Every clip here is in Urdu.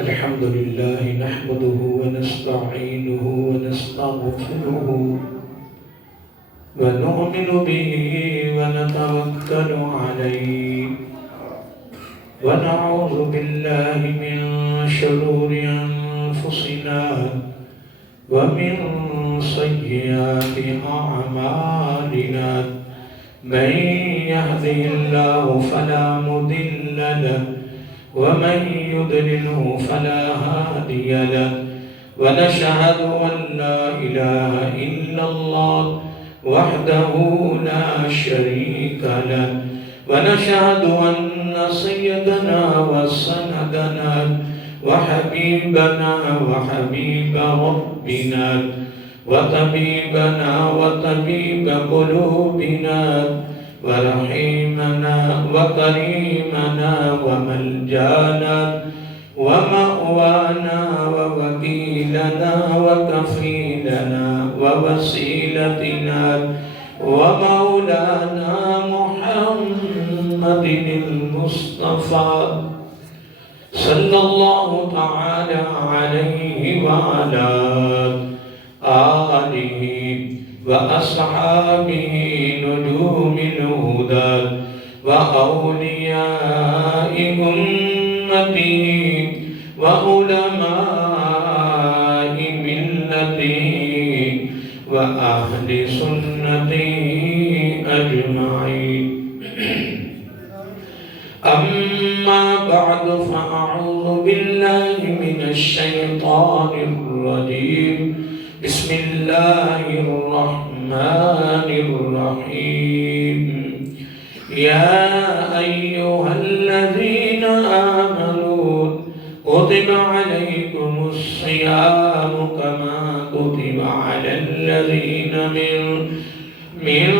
الحمد لله نحمده ونستعينه ونستغفره ونؤمن به ونتوكل عليه ونعوذ بالله من شرور أنفسنا ومن سيئات أعمالنا من يهده الله فلا مضل له ومن يضلله فلا هادي له ونشهد أن لا إله إلا الله وحده لا شريك له ونشهد أن سيدنا وسندنا وحبيبنا وحبيب ربنا وطبيبنا وطبيب قلوبنا ورحيمنا وكريمنا وملجانا ومأوانا ووكيلنا وكفيلنا ووسيلتنا ومولانا محمد المصطفى صلى الله تعالى عليه وعلى آله وأصحابه نجوم الهدى وأولياء أمته وعلماء ملته وأهل سنته أجمعين أما بعد فأعوذ بالله من الشيطان الرجيم بسم الله الرحمن الرحيم يا أيها الذين آمنوا كتب عليكم الصيام كما كتب على الذين من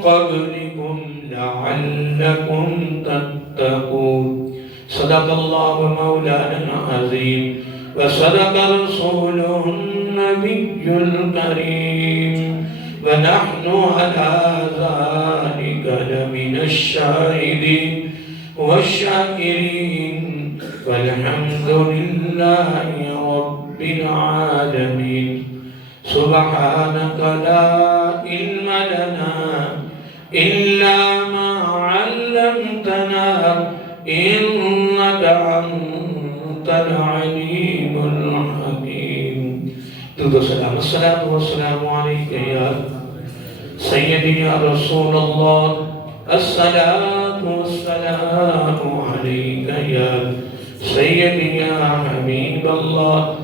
قبلكم لعلكم تتقون صدق الله مولانا العظيم وصدق رسوله النبي الكريم ونحن على ذلك لمن الشاهدين والشاكرين والحمد لله رب العالمين سبحانك لا علم لنا إلا ما علمتنا إنك أنت العليم الحكيم درود و سلام الصلاة والسلام عليك يا سيدي يا رسول الله الصلاة والسلام عليك يا سيدي يا حبيب الله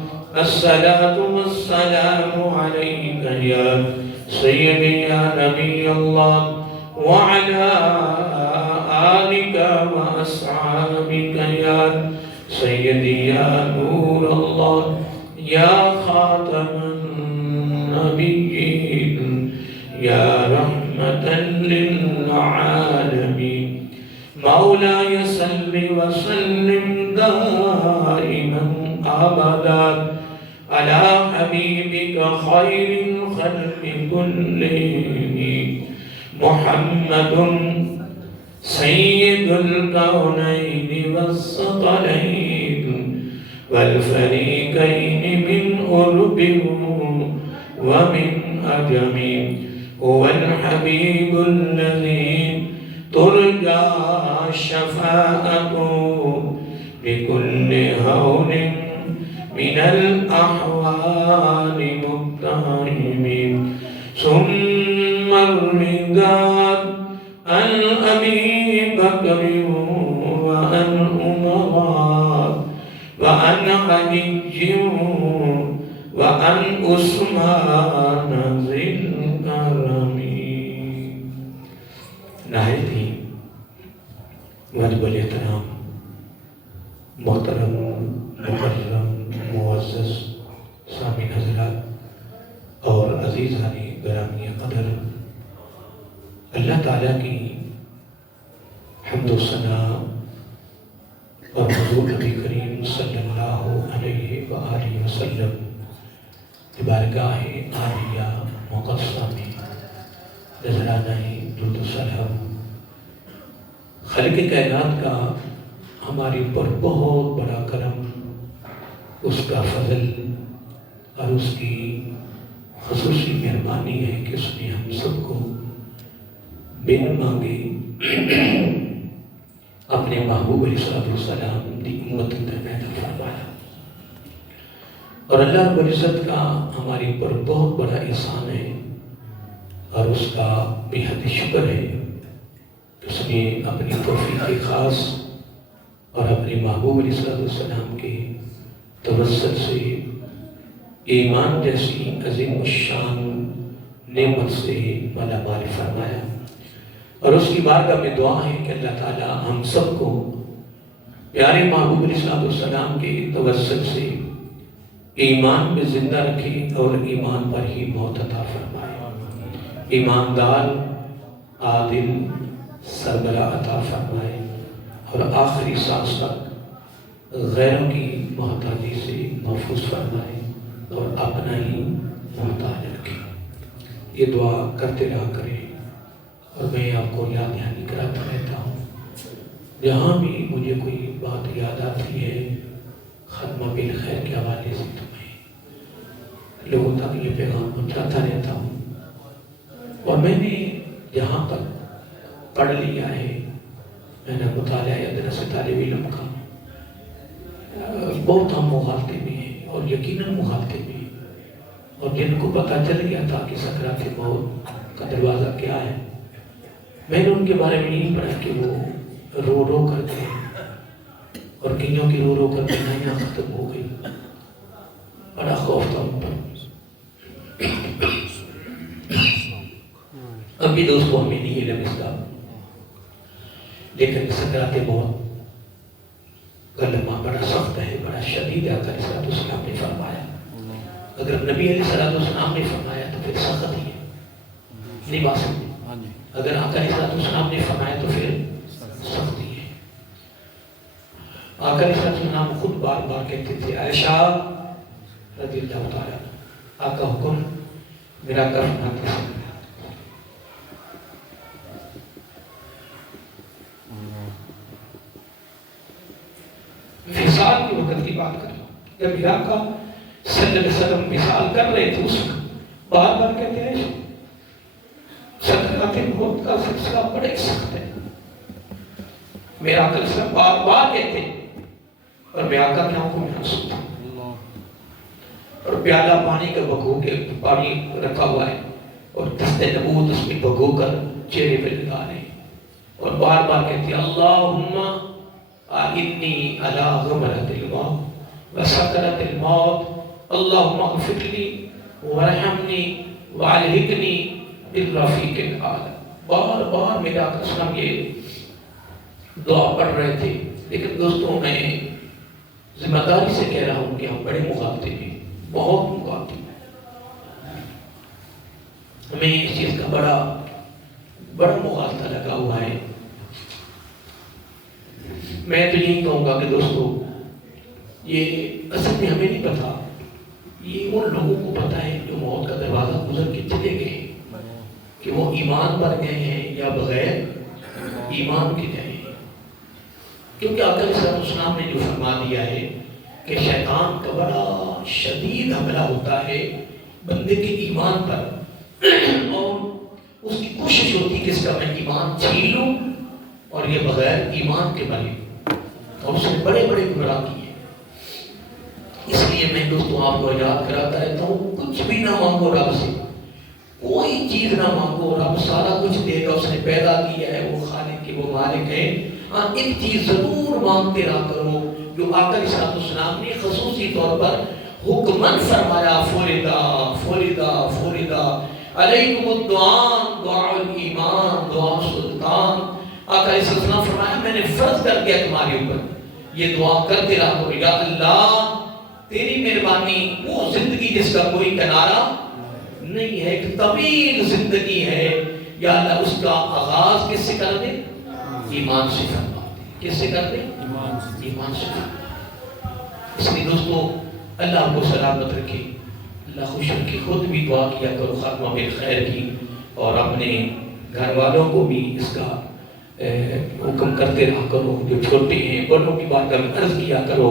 الصلاة والسلام عليك يا سيدي يا نبي الله وعلى آلك وأصحابك يا سيدي يا نور الله يا خاتم النبيين يا رحمة للعالمين مولاي صل وسلم دائما أبدا على حبيبك خير الخلق كلهم محمد سيد الكونين والثقلين والفريقين من قرب ومن عجم هو الحبيب الذي ترجى شفاعته بكل هول من الأحوال مقتحم ثم الرضا عن أبي بكر وعن عمر وعن علي وعن عثمان ذي الكرم نہایت ہی واجب الاحترام محترم مکرم معزز سامعین حضرات اور عزیزان گرامی قدر اللہ تعالیٰ کی حمد و ثنا اور حضور نبی کریم صلی اللہ علیہ وآلہ وسلم بارگاہ عالیہ مقدسہ میں نذرانہ درود و سلام خالق کائنات کا ہماری پر بہت بڑا کرم اس کا فضل اور اس کی خصوصی مہربانی ہے کہ اس نے ہم سب کو بن مانگے اپنے محبوب علیہ السلام کی امت اندر پیدا فرمایا۔ اور اللہ رب العزت کا ہمارے اوپر بہت بڑا احسان ہے اور اس کا بے حد شکر ہے کہ اس نے اپنی توفیق خاص اور اپنے محبوب علیہ السلام کے توسط سے ایمان جیسی عظیم الشان نعمت سے مالا مال فرمایا۔ اور اس کی بارگاہ میں دعا ہے کہ اللہ تعالی ہم سب کو پیارے محبوب علیہ السلام کے توسط سے ایمان میں زندہ رکھے اور ایمان پر ہی موت عطا فرمائے، ایماندار عادل سربراہ عطا فرمائے اور آخری سانس تک غیروں کی محتاجی سے محفوظ فرمائے اور اپنا ہی محتاج رکھے۔ یہ دعا کرتے رہا کریں اور میں آپ کو یاد دہانی کراتا رہتا ہوں۔ جہاں بھی مجھے کوئی بات یاد آتی ہے ختمہ بالخیر کے حوالے سے تو میں لوگوں تک یہ پیغام پہنچاتا رہتا ہوں۔ اور میں نے جہاں تک پڑھ لیا ہے، میں نے مطالعہ ادرس طالب علم کا بہت ہم مغالطے میں ہیں اور یقیناً مغالطے میں ہیں، اور جن کو پتہ چل گیا تھا کہ سکرات موت کا دروازہ کیا ہے، میں نے ان کے بارے میں نہیں پڑھا کہ وہ رو رو کر کے اور کئیوں کی رو رو کر کے نائیاں ختم ہو گئی۔ بڑا خوف تھا ان پر۔ اب بھی دوستوں ہمیں نہیں علم اس کا، لیکن سکرات موت کا لمحہ بڑا سخت ہے، بڑا شدید ہے۔ آقا علیہ السلام نے فرمایا، اگر نبی علیہ السلام نے فرمایا تو پھر سخت ہی ہے، نہیں بات سکتے۔ اگر آقا علیہ السلام نے فرمایا تو پھر سخت ہی ہے۔ آقا علیہ السلام خود بار بار کہتے تھے، عائشہ رضی اللہ تعالیٰ آقا حکم میرا کرنا تھا۔ وصال کے وقت کی بات کر رہا ہوں، جب میرا آقا صلی اللہ علیہ وسلم وصال کر رہے تھے اس وقت بار بار کہتے ہیں سکرات موت کا سلسلہ بڑے سخت ہے۔ میرا آقا صلی بار بار کہتے ہیں اور میں آقا کی آنکھوں میں آنسو تھا، اور پیالہ پانی کا بھگو کے پانی رکھا ہوا ہے اور دست نبوت اس میں بھگو کر چہرے پہ لگا رہے ہیں اور بار بار کہتے ہیں اللہم انی علی غمرۃ الموت و سکرۃ الموت اللہم اغفر لی ورحمنی والحقنی بالرفیق الاعلی۔ بار بار میرا آقا صلی اللہ علیہ وسلم یہ دعا پڑھ رہے تھے۔ لیکن دوستوں میں ذمہ داری سے کہہ رہا ہوں کہ ہم بڑے مغالطے ہیں، بہت مغالطے ہیں، ہمیں اس چیز کا بڑا مغالطہ لگا ہوا ہے۔ میں تو یہی کہوں گا کہ دوستو یہ اصل میں ہمیں نہیں پتا، یہ ان لوگوں کو پتا ہے جو موت کا دروازہ گزر کے چلے گئے کہ وہ ایمان پر گئے ہیں یا بغیر ایمان کے گئے ہیں۔ کیونکہ آقا علیہ السلام نے جو فرما دیا ہے کہ شیطان کا بڑا شدید حملہ ہوتا ہے بندے کے ایمان پر، اور اس کی کوشش ہوتی ہے کہ اس کا میں ایمان چھین لوں اور یہ بغیر ایمان کے مرے، اور اس نے بڑے بڑے گمراہ کیے۔ اس لیے میں دوستوں آپ کو یاد کراتا رہتا ہوں، کچھ بھی نہ مانگو رب سے، کوئی چیز نہ مانگو، رب سارا کچھ دے گا، اس نے پیدا کیا ہے، وہ خالق کی وہ مالک ہے۔ ہاں ایک چیز ضرور مانگتے رہا کرو جو آقا علیہ السلام نے خصوصی طور پر حکمن فرمایا، فوریدہ علیکم الدعاء دعاء الایمان دعاء سلطان۔ آقا علیہ السلام فرمایا میں نے فرض کر دیا تمہارے اوپر یہ دعا کرتے رہا کرو، یا اللہ تیری مہربانی، وہ زندگی جس کا کوئی کنارہ نہیں ہے، ایک طویل زندگی ہے، یا اللہ اس کا آغاز کس سے کر دے؟ ایمان سے فرما دے۔ کس سے کر دے؟ ایمان سے فرما دے۔ اس لیے دوستو اللہ آپ کو سلامت رکھے، اللہ خوش رکھے، خود بھی دعا کیا کرو خاتمہ بالخیر کی، اور اپنے گھر والوں کو بھی اس کا حکم کرتے رہا کرو، جو چھوٹے ہیں بڑوں کی بات کا عرض کیا کرو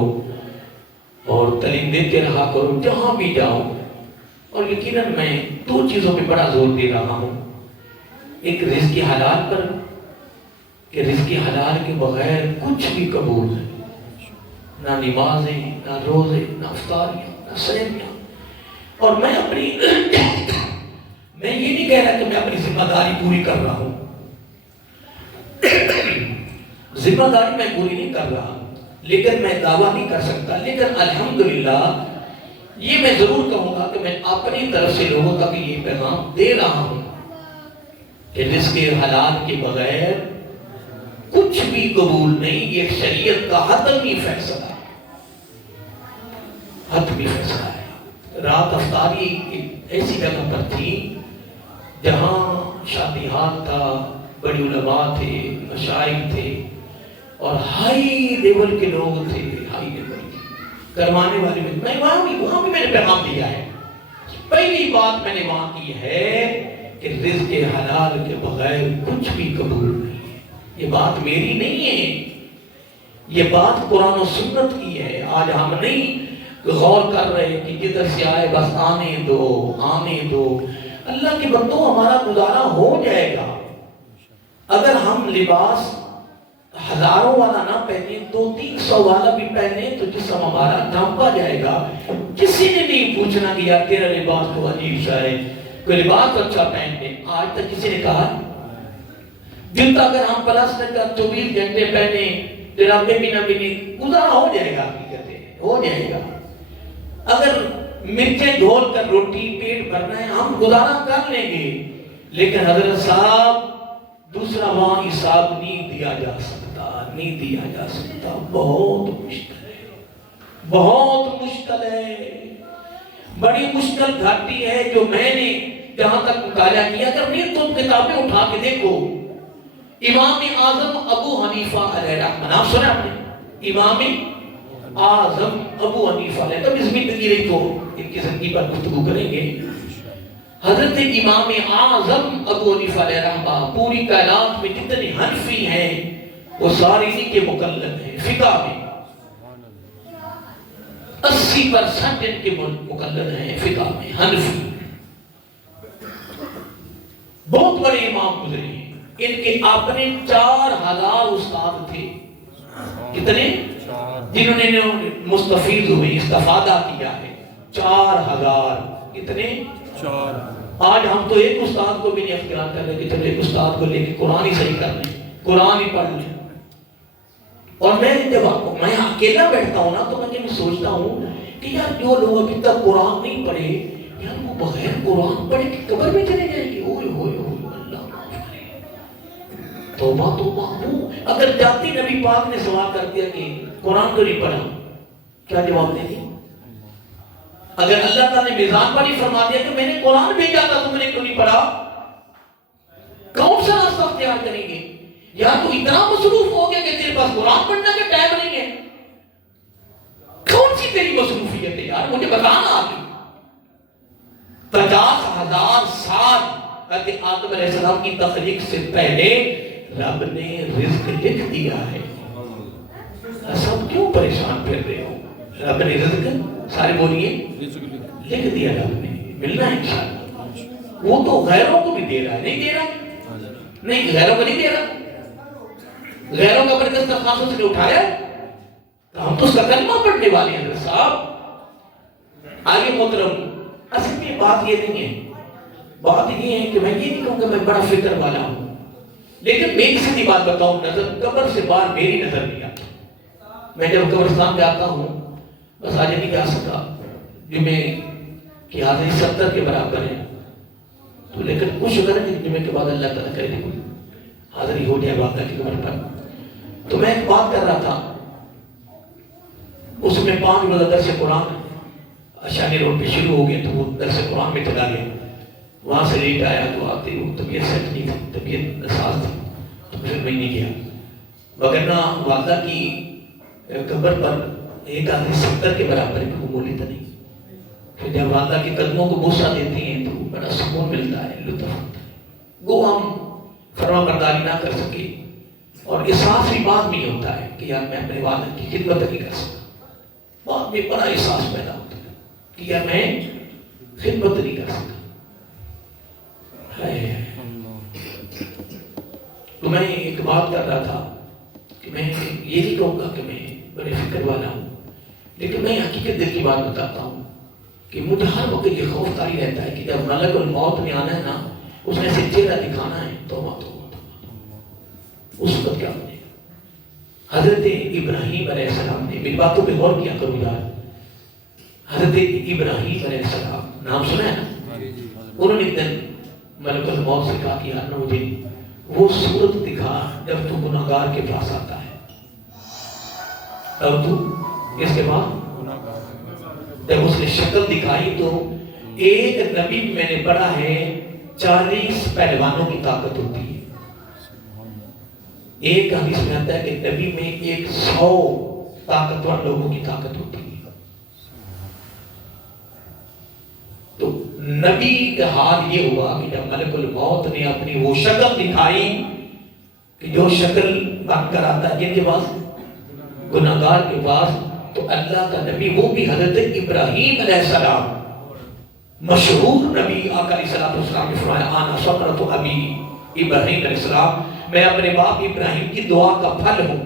اور تعلیم دیتے رہا کرو جہاں بھی جاؤ. اور یقیناً میں دو چیزوں پہ بڑا زور دے رہا ہوں. ایک رزق حلال پر کہ رزق حلال کے بغیر کچھ بھی قبول نہیں. نہ نمازیں، نہ روزے، نہ افطاریاں، نہ سحریاں. اور میں یہ نہیں کہہ رہا کہ میں اپنی ذمہ داری پوری کر رہا ہوں. ذمہ داری میں پوری نہیں کر رہا، لیکن میں دعویٰ نہیں کر سکتا. لیکن الحمدللہ یہ میں ضرور کہوں گا کہ میں اپنی طرف سے لوگوں تک یہ پیغام دے رہا ہوں کہ رزق حلال کے بغیر کچھ بھی قبول نہیں. یہ شریعت کا حتمی فیصلہ ہے، حتمی فیصلہ ہے. رات افطاری ایک ایسی جگہ پر تھی جہاں شادی ہال تھا، بڑی علماء تھے، مشائخ تھے اور ہائی لیول کے لوگ تھے. ہائی لیول کروانے والے میں وہاں بھی میں نے پیغام دیا ہے. پہلی بات میں نے وہاں کی ہے کہ رزق حلال کے بغیر کچھ بھی قبول نہیں ہے. یہ بات میری نہیں ہے، یہ بات قرآن و سنت کی ہے. آج ہم نہیں غور کر رہے کہ جدھر سے آئے بس آنے دو آنے دو. اللہ کے بندوں ہمارا گزارا ہو جائے گا. اگر ہم لباس ہزاروں والا نہ پہنے، 200-300 والا بھی پہنے تو جسم ہمارا ڈھانپا جائے گا. کسی نے نہیں پوچھنا کہ یار تیرا لباس تو عجیب سا ہے، کوئی لباس اچھا پہن لے. آج تک کسی نے کہا جن تک اگر ہم پلاسٹر کا 24 گھنٹے پہنے جرابیں بھی نہ ملی گزارا ہو جائے گا. حقیقت ہے ہو جائے گا. اگر مرچیں گھول کر روٹی پیٹ بھرنا ہے ہم گزارا کر لیں گے. لیکن حضرت صاحب دوسرا وہاں حساب نہیں دیا جا سکتا، نہیں دیا جا سکتا. بہت مشکل ہے، بہت مشکل ہے. بڑی مشکل گھاٹی ہے جو میں نے جہاں تک مطالعہ کیا. اگر نہیں تم کتابیں اٹھا کے دیکھو، امام اعظم ابو حنیفہ علیہ رحمہ، نام سنا آپ نے؟ امام اعظم ابو حنیفہ علیہ، تب اس زندگی رہی تو ان کی زندگی پر گفتگو کریں گے. حضرت امام اعظم ابو حنیفہ علیہ رحمہ پوری کائنات میں جتنے حنفی ہیں وہ سارے انہی کے مقلد ہیں. فقہ میں 80% ان کے مقلد ہیں. فقہ میں حنفی بہت بڑے امام گزرے ہیں. ان کے اپنے 4000 استاد تھے. کتنے؟ جنہوں نے مستفید ہوئے، استفادہ کیا ہے. 4000. کتنے؟ 4. آج ہم تو ایک استاد کو بھی نہیں اختیار کر رہے کہ چلو ایک استاد کو لے کے قرآن ہی صحیح کر لیں، قرآن ہی پڑھ لیں. اور میں جب میں اکیلا بیٹھتا ہوں نا تو میں کبھی سوچتا ہوں کہ یار جو لوگ ابھی تک قرآن نہیں پڑھے، یار وہ بغیر قرآن پڑھے کہ قبر میں چلے جائیں گے. اوئے ہوئے ہوئے اللہ معاف کرے. توبہ توبہ. وہ اگر جاتی نبی پاک نے سوال کر دیا کہ قرآن تو نہیں پڑھا، کیا جواب دیں گے؟ اگر اللہ تعالیٰ نے میزان پر ہی فرما دیا کہ میں نے قرآن بھیجا تھا تم نے کیوں نہیں پڑھا، کون سا راستہ اختیار کریں گے؟ یا تو اتنا مصروف ہو گیا کہ تیرے پاس قرآن پڑھنے کا ٹائم نہیں ہے. کون سی تیری مصروفیت ہے یار؟ مجھے بتانا. آگے 50,000 سال حضرت آدم علیہ السلام کی تخلیق سے پہلے رب نے رزق لکھ دیا ہے. سب کیوں پریشان پھر رہے ہو؟ رب نے رزق سارے بولیے لکھ دیا. رب نے ملنا ہے انشاءاللہ. وہ تو غیروں کو بھی دے رہا ہے. نہیں دے رہا؟ نہیں، غیروں کو نہیں دے رہا. غیروں کا برکت دسترخوان سے اٹھایا تو ہم تو اس کا کلمہ پڑھنے والے ہیں. حضرت صاحب آگے محترم، اصل میں بات یہ نہیں ہے. بات یہ ہے کہ میں یہ نہیں کہوں کہ میں بڑا فکر والا ہوں، لیکن میری سیدھی بات بتاؤں، نظر قبر سے باہر میری نظر نہیں آتی. میں جب قبرستان پہ آتا ہوں بس آج نہیں جا سکا جمعے کی حاضری 70 کے برابر ہے تو، لیکن کچھ شکر ہے کہ جمعے کے بعد اللہ تعالیٰ کرے کوئی حاضری ہو جائے واقعہ کی قبر پر. تو میں ایک بات کر رہا تھا، اس میں 5 بجے درس قرآن اشانی روڈ پہ شروع ہو گئے تو وہ درس قرآن میں چلا گیا. وہاں سے لیٹ آیا تو آتے وہ طبیعت سیٹ نہیں تھی، طبیعت نساز تھی تو پھر میں نہیں گیا. وگرنہ والدہ کی قبر پر ایک آدمی 70 کے برابر ہے، وہ بولی تو نہیں. پھر جب والدہ کے قدموں کو بوسہ دیتے ہیں تو بڑا سکون ملتا ہے، لطف ہوتا ہے. وہ ہم فرما برداری نہ کر سکے اور احساس بھی بعد میں ہوتا ہے کہ یار میں اپنے والد کی خدمت نہیں کر سکتا. بعد میں بڑا احساس پیدا ہوتا ہے کہ یار میں خدمت نہیں کر سکتا. تو میں ایک بات کر رہا تھا کہ میں یہ نہیں کہوں گا کہ میں بڑے فکر والا ہوں، لیکن میں حقیقت دل کی بات بتاتا ہوں کہ مجھے ہر وقت یہ خوف طاری رہتا ہے کہ جب ملک الموت میں آنا ہے نا، اس نے سے چہرہ دکھانا ہے، توبہ توبہ اس وقت کیا بنے گا. حضرت ابراہیم علیہ السلام نے، میری باتوں پہ غور کیا کرو یار، حضرت ابراہیم علیہ السلام نام سنا ہے نا، انہوں نے ایک دن ملک الموت سے کہا کہ یار نا مجھے وہ صورت دکھا جب تو گناہگار کے پاس آتا ہے. تب تو اس کے بعد جب اس نے شکل دکھائی تو ایک نبی میں نے پڑھا ہے 40 پہلوانوں کی طاقت ہوتی ہے. ایک حدیث میں آتا ہے کہ نبی میں 100 طاقتور لوگوں کی طاقت ہوتی ہے. تو نبی کا حال یہ ہوا کہ جب ملک الموت نے اپنی وہ شکل دکھائی کہ جو شکل بن کر آتا ہے جن کے پاس، گناہگار کے پاس، تو اللہ کا نبی وہ بھی حضرت ابراہیم علیہ السلام، مشہور نبی آقا علیہ السلام نے فرمایا آنا ثمرۃ ابی ابراہیم علیہ السلام، میں اپنے باپ ابراہیم کی دعا کا پھل ہوں.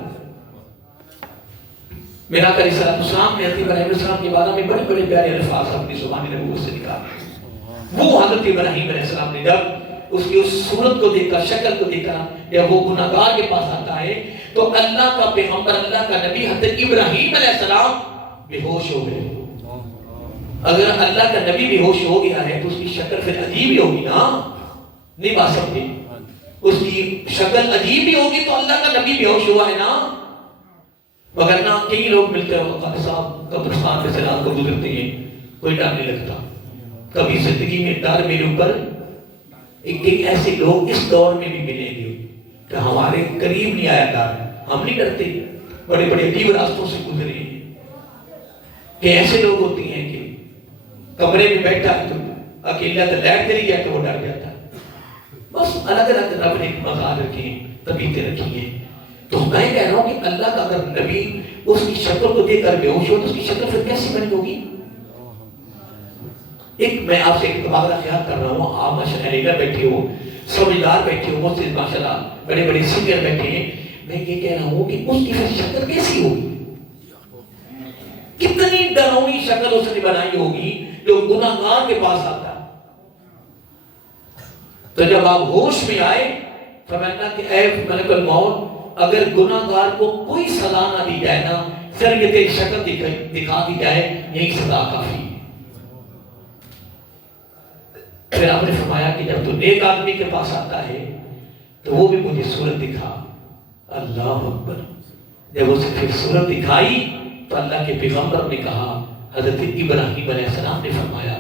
میرا آقا علیہ السلام نے حضرت ابراہیم علیہ السلام کے بارے میں بڑے بڑے پیارے الفاظ اپنی زبان نبوت سے نکالے. وہ حضرت ابراہیم علیہ السلام نے جب اس کی اس صورت کو دیکھا، شکل کو دیکھا، جب وہ گناہگار کے پاس آتا ہے تو اللہ کا پیغمبر، اللہ کا نبی حضرت ابراہیم علیہ السلام بے ہوش ہو گئے. اگر اللہ کا نبی بے ہوش ہو گیا ہے تو اس کی شکل پھر عجیب ہی ہوگی نا، نہیں بات سمجھے، اس کی شکل عجیب ہی ہوگی تو اللہ کا نبی بے ہوش ہوا ہے نا. مگر نہ کئی لوگ ملتے ہو قاضی صاحب قبرستان پہ سے رات کو گزرتے ہیں، کوئی ڈر نہیں لگتا. کبھی زندگی میں ڈر میرے اوپر، ایک ایسے لوگ اس دور میں بھی ملیں گے کہ ہمارے قریب نہیں آیا ڈر، ہم نہیں ڈرتے، بڑے بڑے عجیب راستوں سے گزرے ہیں. کہ ایسے لوگ ہوتے ہیں کہ کمرے میں بیٹھا تو اکیلا تو لائٹ چلی جائے تو وہ ڈر جاتا ہے. بس الگ الگ رب نے مقام رکھے، طبیعتیں رکھی ہیں. تو میں کہہ رہا ہوں کہ اللہ کا اگر نبی اس کی شکل کو دیکھ کر بے ہوش ہو تو اس کی شکل پھر کیسی بنی ہوگی. ایک میں آپ سے ایک تبادلہ خیال کر رہا ہوں، آپ ماشاءاللہ لیڈر بیٹھے ہو، سمجھدار بیٹھے ہو، مجھ سے ماشاءاللہ بڑے بڑے سینئر بیٹھے ہیں. میں یہ کہہ رہا ہوں کہ اس کی پھر شکل کیسی ہوگی، کتنی ڈراؤنی شکل اس نے بنائی ہوگی جو گناہگار کے پاس آتا ہے. تو جب آپ ہوش میں آئے فرمایا کہ اے ملک الموت، اگر گناہگار کو کوئی سزا نہ دی جائے نا، صرف یہ تیری شکل دکھا دی جائے، یہی سزا کافی ہے. پھر آپ نے فرمایا کہ جب تو نیک آدمی کے پاس آتا ہے تو وہ بھی مجھے صورت دکھا. اللہ اکبر. جب اس نے پھر صورت دکھائی تو اللہ کے پیغمبر نے کہا، حضرت ابراہیم علیہ السلام نے فرمایا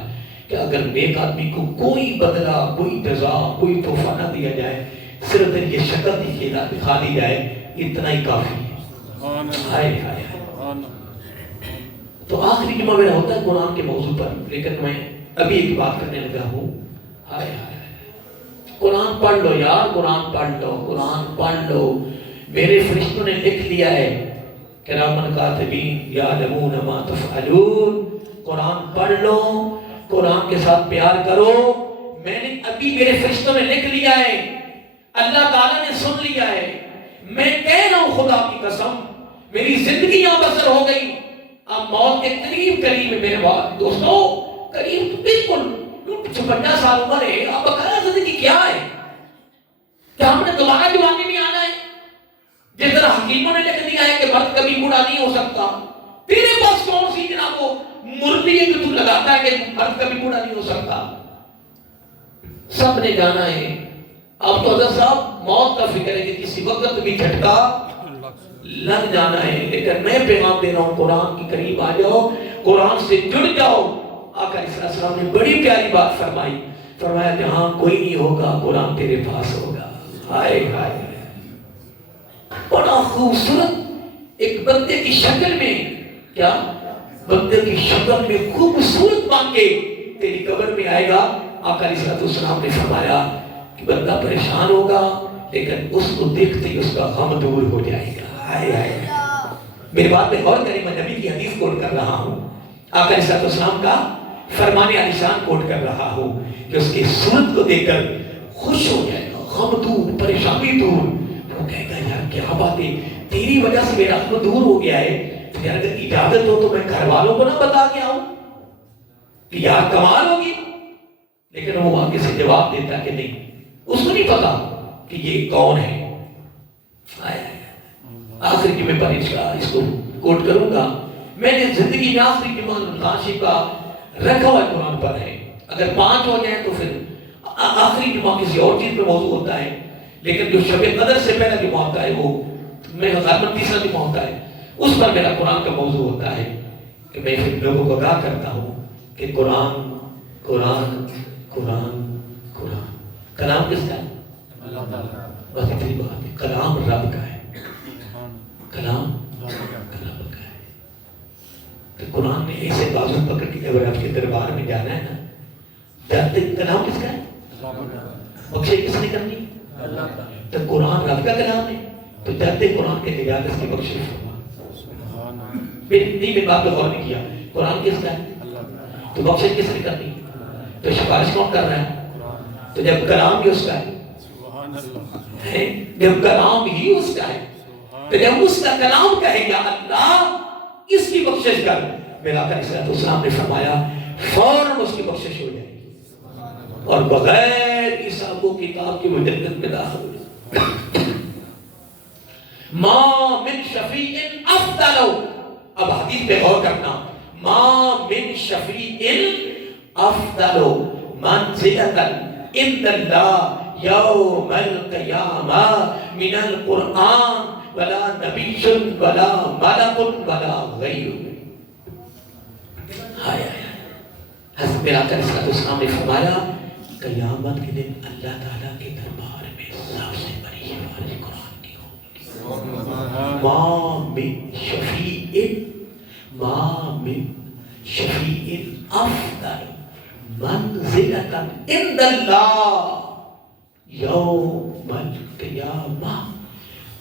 کہ اگر نیک آدمی کو کوئی بدلہ، کوئی جزا، کوئی تحفہ نہ دیا جائے، صرف یہ شکل دکھا دی جائے، اتنا ہی کافی ہے. ہائے ہائے. تو آخری جمعہ میرا ہوتا ہے قرآن کے موضوع پر، لیکن میں ابھی ایک بات کرنے لگا ہوں. ہائے ہائے، قرآن پڑھ لو یار، قرآن پڑھ لو، قرآن پڑھ لو. میرے فرشتوں نے لکھ لیا ہے کرامن کاتبین یعلمون ما تفعلون. قرآن پڑھ لو، قرآن کے ساتھ پیار کرو. میں نے ابھی میرے فرشتوں نے لکھ لیا ہے، اللہ تعالیٰ نے سن لیا ہے. میں کہہ رہا ہوں خدا کی قسم، میری زندگی یہاں بسر ہو گئی. اب موت کے قریب قریب ہے میرے بات دوستو، قریب تو بالکل 56 سال عمر ہے. اب بقرہ زندگی کیا ہے؟ کیا ہم نے دوبارہ جوانی میں آنا ہے؟ جس طرح حکیموں نے لکھ دیا ہے کہ مرد کبھی بوڑھا نہیں ہو سکتا، تیرے پاس کون سی جناب وہ مرضی ہے کہ تو لگاتا ہے کہ مرد کبھی بوڑھا نہیں ہو سکتا؟ سب نے جانا ہے. اب تو حضرت صاحب موت کا فکر ہے کہ کسی وقت بھی جھٹکا لگ جانا ہے. لیکن میں پیغام دے رہا ہوں، قرآن کے قریب آ جاؤ، قرآن سے جڑ جاؤ. آقا علیہ السلام نے بڑی پیاری بات فرمائی، فرمایا جہاں کوئی نہیں ہوگا قرآن تیرے پاس ہوگا. ہائے ہائے، بڑا خوبصورت ایک بندے کی شکل میں، کیا بندے کی شکل میں خوبصورت بن کے تیری قبر میں آئے گا. آقا علیہ السلام نے فرمایا کہ بندہ پریشان ہوگا لیکن اس کو دیکھتے ہی اس کا غم دور ہو جائے گا. ہائے ہائے، میری بات پہ غور کریں، میں نبی کی حدیث کوٹ کر رہا ہوں، آقا علیہ السلام کا فرمان عالیشان کوٹ کر رہا ہوں کہ اس کی صورت کو دیکھ کر خوش ہو جائے گا، غم دور، پریشانی دور، وہ کہے گا یار کیا بات ہے، تیری وجہ سے میرا غم دور ہو گیا ہے، تو یار اگر اجازت ہو تو میں گھر والوں کو نہ بتا کے آؤں کہ یار کمال ہوگی. لیکن وہ آگے سے جواب دیتا کہ نہیں، اس کو نہیں پتا کہ یہ کون ہے. آخری جمعے پر اس کو کوٹ کروں گا. میں نے زندگی میں آخری جمعہ رمضان شریف کا رکھا ہوا قرآن پر ہے. اگر 5 ہو جائیں تو پھر آخری جمعہ کسی اور چیز پہ موضوع ہوتا ہے، لیکن جو شب قدر سے پہلا جمعہ ہوتا ہے وہ میرا غالباً تیسرا جمعہ ہوتا ہے، اس پر میرا قرآن کا موضوع ہوتا ہے کہ میں پھر لوگوں کو آگاہ کرتا ہوں کہ قرآن قرآن قرآن قرآن کلام کس کا ہے؟ اللہ تعالیٰ. بس اتنی بات ہے، کلام رب کا ہے، کلام کلام کا ہے. تو قرآن نے ایسے بازو پکڑ کے اگر آپ کے دربار میں جانا ہے نا، کلام کس کا ہے؟ بخشے کس نے کرنی؟ تو قرآن رب کا کلام ہے، تو جاتے قرآن کے اجازت کی بخشش فرما. نہیں بات پہ غور نہیں کیا، قرآن کس کا ہے تو بخشش کس نے کرنی؟ تو سفارش کون کر رہا ہے؟ تو جب کلام بھی اس کا ہے، جب کلام ہی اس کا ہے، تو جب اس کا کلام کہے گا اللہ اس کی بخشش کر، میرا آقا علیہ السلام نے فرمایا فوراً اس کی بخشش ہو جائے گی اور بغیر حساب و کتاب کی وہ جنت میں داخل ہو جائے. ما من شفیع افضل، اب حدیث پہ غور کرنا، ما من شفیع افضل منزلۃ عند اللہ یوم القیامہ من القرآن ولا نبی ولا ملک ولا غیر. حضرت میرا آقا علیہ السلام نے فرمایا قیامت کے دن اللہ تعالیٰ کے دربار میں سب سے بڑی سفارش قرآن کی ہوگی. ما من شفیع افضل منزلۃ عند اللہ یوم القیامہ،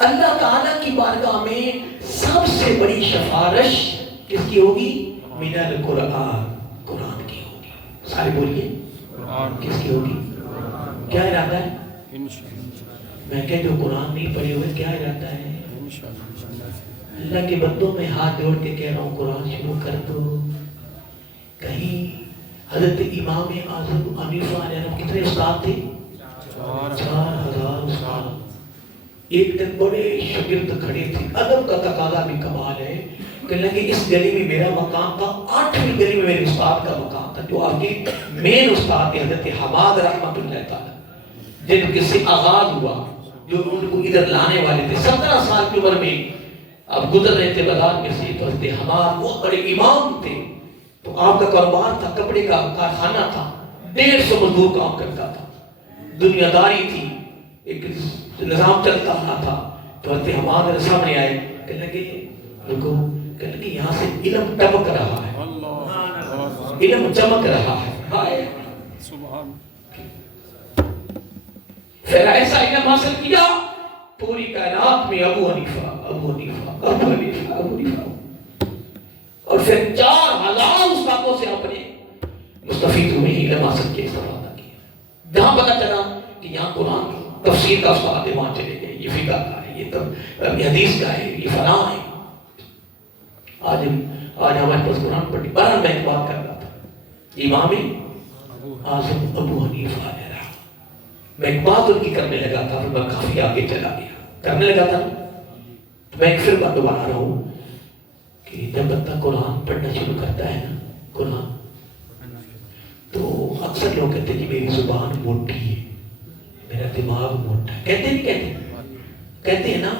اللہ تعالیٰ کی بارگاہ میں سب سے بڑی سفارش کس کی ہوگی؟ من القرآن، قرآن کی ہوگی. سارے بولیے کس کی ہوگی؟ کیا ارادہ ہے؟ میں کہ جو قرآن نہیں پڑھے ہوئے کیا ارادہ ہے؟ اللہ کے بندوں میں ہاتھ جوڑ کے کہہ رہا ہوں قرآن شروع کر دو. کہیں حضرت امام اعظم حنیفہ علیہ السلام کتنے استاد تھے؟ 4000 استاد. ایک دن بڑے شاگرد کھڑے تھے، ادب کا تقاضا بھی کمال ہے، کہنے لگے اس گلی میں میرا مقام تھا، 8ویں گلی میں میرے استاد کا مقام تھا، جو آپ کے مین استاد تھے حضرت حماد رحمۃ اللہ تعالی، جن کے سے آغاز ہوا، جو ان کو ادھر لانے والے تھے. 17 سال کی عمر میں اب گزر رہے تھے بازار میں سے، تو حضرت حماد بہت بڑے امام تھے. تو آپ کا کاروبار تھا، کپڑے کا کارخانہ تھا، 150 مزدور کام کرتا تھا، دنیا داری تھی، ایک نظام چلتا رہا تھا. تو حضرت حماد علیہ السلام نے آئے، کہنے لگے رکو، کہنے لگے یہاں سے علم ٹپک رہا ہے، علم چمک رہا ہے. پھر ایسا علم حاصل کیا پوری کائنات میں ابو حنیفہ ابو حنیفہ ابو حنیفہ ابو حنیفہ، اور پھر 4000 استادوں سے اپنے مستفید ہوئے، علم حاصل کے استفادہ کیا. جہاں پتہ چلا کہ یہاں قرآن تفسیر کا استاد ہے، وہاں چلے گئے، یہ فقہ کا ہے، یہ حدیث کا ہے، یہ فلاں ہے. آج ہمارے پاس قرآن پڑھی. بہرحال میں ایک بات کر رہا تھا، امام اعظم ابو حنیفہ علیہ الرحمہ، میں ایک بات ان کی کرنے لگا تھا، پھر میں کافی آگے چلا گیا، کرنے لگا تھا. تو میں ایک پھر بات دوبارہ رہا ہوں کہ جب بندہ قرآن پڑھنا شروع کرتا ہے نا، قرآن، تو اکثر لوگ کہتے ہیں کہ میری زبان موٹی ہے، میرا دماغ موٹا ہے. کہتے نہیں کہتے ہیں نا،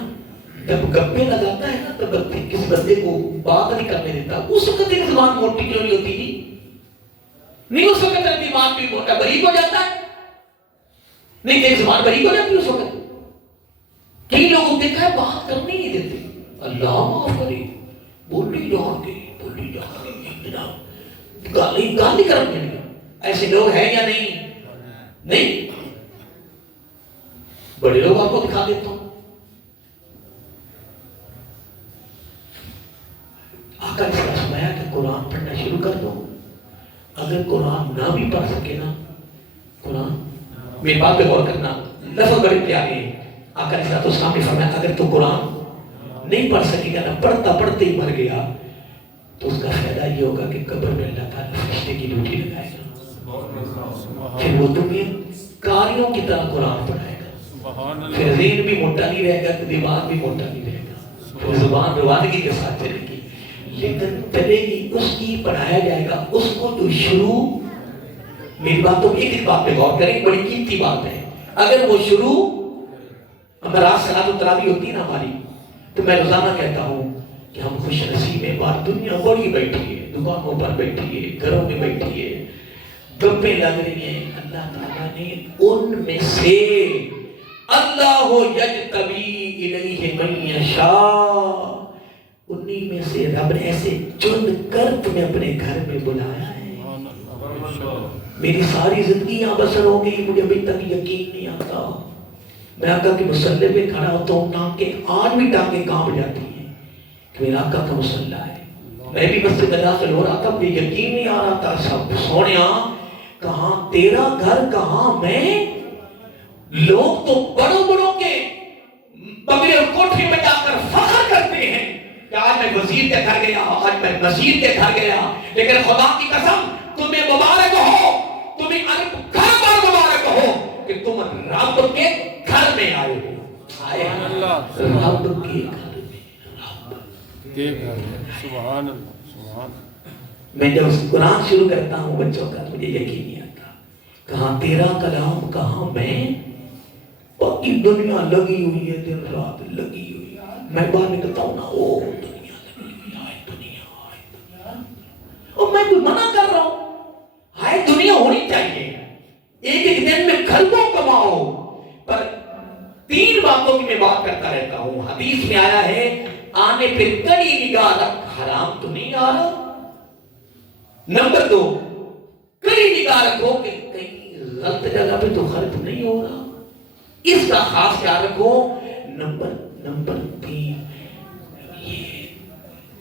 جب گپے لگاتا ہے نا تو کس بندے کو بات نہیں کرنے دیتا، اس وقت ایک زبان موٹی کیوں نہیں ہوتی؟ نہیں اس وقت دماغ بھی موٹا باریک ہو جاتا ہے، نہیں ایک زبان باریک ہو جاتی اس وقت. کئی لوگوں دیکھا ہے بات کرنے نہیں دیتے، اللہ معاف کرے، بولی جاتے گالی کرنے لگے. ایسے لوگ ہیں یا نہیں؟ بڑے لوگ آپ کو دکھا دیتا ہوں. قرآن پڑھنا شروع کر دو. اگر قرآن نہ بھی پڑھ سکے نا, قرآن, میری بات پہ غور کرنا, لفظ بڑے پیارے ہیں. آقا علیہ السلام نے فرمایا اگر تو قرآن نہیں پڑھ سکے گا نا, پڑھتا پڑھتے ہی مر گیا, تو اس کا فائدہ یہ ہوگا کہ قبر میں اللہ تعالیٰ فرشتے کی ڈیوٹی لگائے گا, پھر وہ تمہیں کاریوں کی طرح قرآن پڑھائے گا, پھر ذہن بھی موٹا نہیں رہے گا, دماغ بھی موٹا نہیں رہے گا, پھر زبان روادگی کے ساتھ چلے گی, لیکن چلے گی اس کی پڑھایا جائے گا اس کو جو شروع. میری بات تو ایک بات پہ غور کریں, بڑی قیمتی بات ہے. اگر وہ شروع, ہمیں رات صلاۃ التراویح ہوتی ہے نا ہماری, تو میں روزانہ کہتا ہوں کہ ہم خوش نصیب ہیں. بات دنیا بڑی بیٹھی ہے, دکانوں پر بیٹھی ہے, گھروں میں بیٹھی ہے, گپیں لگ رہی ہیں. اللہ تعالیٰ نے ان میں سے اللہ یجتبی الیہ من یشاء, انہی میں سے رب نے ایسے چن کر تمہیں اپنے گھر میں بلایا ہے. میری ساری زندگی یہاں بسر ہو گئی, مجھے ابھی تک یقین نہیں آتا. میں آقا کے مصلی پہ کھڑا ہوتا ہوں, ٹانگیں آج بھی ٹانگیں کانپ جاتی ہیں کہ میرا آقا کا مصلی ہے. میں بھی مسجد میں داخل ہو رہا تھا, مجھے یقین نہیں آ رہا تھا. سب سونیا کہاں تیرا گھر, کہاں میں. لوگ تو بڑوں بڑوں کے بنگلے اور کوٹھے میں جا کر فخر کرتے ہیں کہ آج میں وزیر کے گھر گیا, آج میں وزیر کے گھر گیا, لیکن خدا کی قسم تمہیں مبارک ہو, تمہیں گھر بار مبارک ہو کہ تم رب کے گھر میں آئے ہو. رب کے گھر میں, سبحان اللہ, سبحان. میں جب قرآن شروع کرتا ہوں بچوں کا, مجھے یقین نہیں آتا کہاں تیرا کلام کہاں میں. باقی دنیا لگی ہوئی ہے, دن رات لگی ہوئی ہے. میں باہر نکلتا ہوں نا, او دنیا لگی ہوئی ہے, آئے دنیا, آئے دنیا. اور میں کوئی منع کر رہا ہوں, آئے دنیا ہونی چاہیے. ایک ایک دن میں خلقوں کماؤ. پر تین باتوں کی میں بات کرتا رہتا ہوں. حدیث میں آیا ہے آنے پہ کڑی نگاہ رکھ, حرام تو نہیں آ رہا. نمبر 2, کڑی نگاہ رکھو کہ کہیں غلط جگہ پہ تو خرچ نہیں ہو رہا, اس کا خاص خیال رکھو. نمبر 3, یہ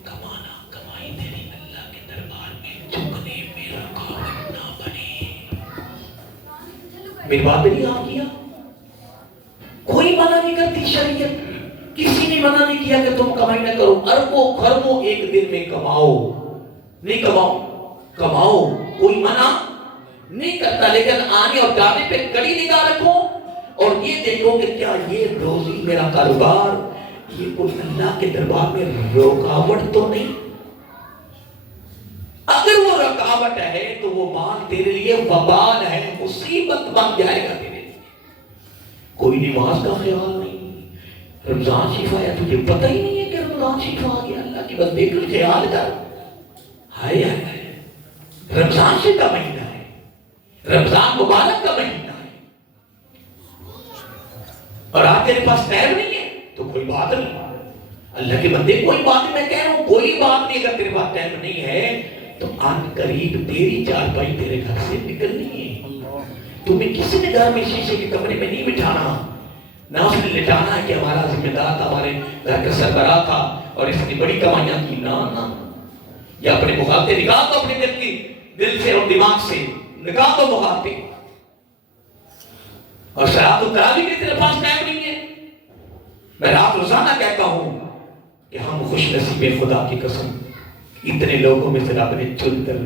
کمانا کمائی تیری اللہ کے دربار میں جھکنے میں رکاوٹ نہ بنے. میری بات نہیں آپ کیا, کوئی منع نہیں کرتی شریعت, کسی نے منع نہیں کیا کہ تم کمائی نہ کرو. اربوں خربوں ایک دن میں کماؤ, نہیں کماؤ, کوئی منع نہیں کرتا. لیکن آنے اور جانے پہ کڑی نگاہ رکھو اور یہ دیکھو کہ کیا یہ روزی, میرا کاروبار, یہ کوئی اللہ کے دربار میں رکاوٹ تو نہیں. اگر وہ رکاوٹ ہے تو وہ مال تیرے لیے وبال ہے, مصیبت بن جائے گا تیرے لیے. کوئی نماز کا خیال نہیں, رمضان شریف آیا تجھے پتہ ہی نہیں ہے کہ رمضان شریف آ گیا. اللہ کی بس دیکھ خیال کر, ہائے ہائے, رمضان شریف کا مہینہ ہے, رمضان مبارک کا مہینہ ہے, اور آپ تیرے پاس ٹائم نہیں ہے تو کوئی بات نہیں. اللہ کے بندے کوئی بات نہیں, میں کہہ رہا ہوں کوئی بات نہیں. اگر تیرے پاس ٹائم نہیں ہے تو آن قریب تیری چارپائی تیرے گھر سے نکلنی ہے. تمہیں کسی نے گھر میں شیشے کے کمرے میں نہیں بٹھانا, نہ اس نے لٹانا ہے کہ ہمارا ذمہ دار تھا, ہمارے گھر کا سربراہ تھا اور اس نے بڑی کمائیاں کی. نہ, یا اپنے مخاطے نکال دو, اپنے دل سے اور دماغ سے نکال دو مخاطے. اور صلاۃ التراویح کے تیرے پاس ٹائم نہیں ہے. میں رات روزانہ کہتا ہوں کہ ہم خوش نصیب ہیں, خدا کی قسم. اتنے لوگوں میں سے رب نے چن کر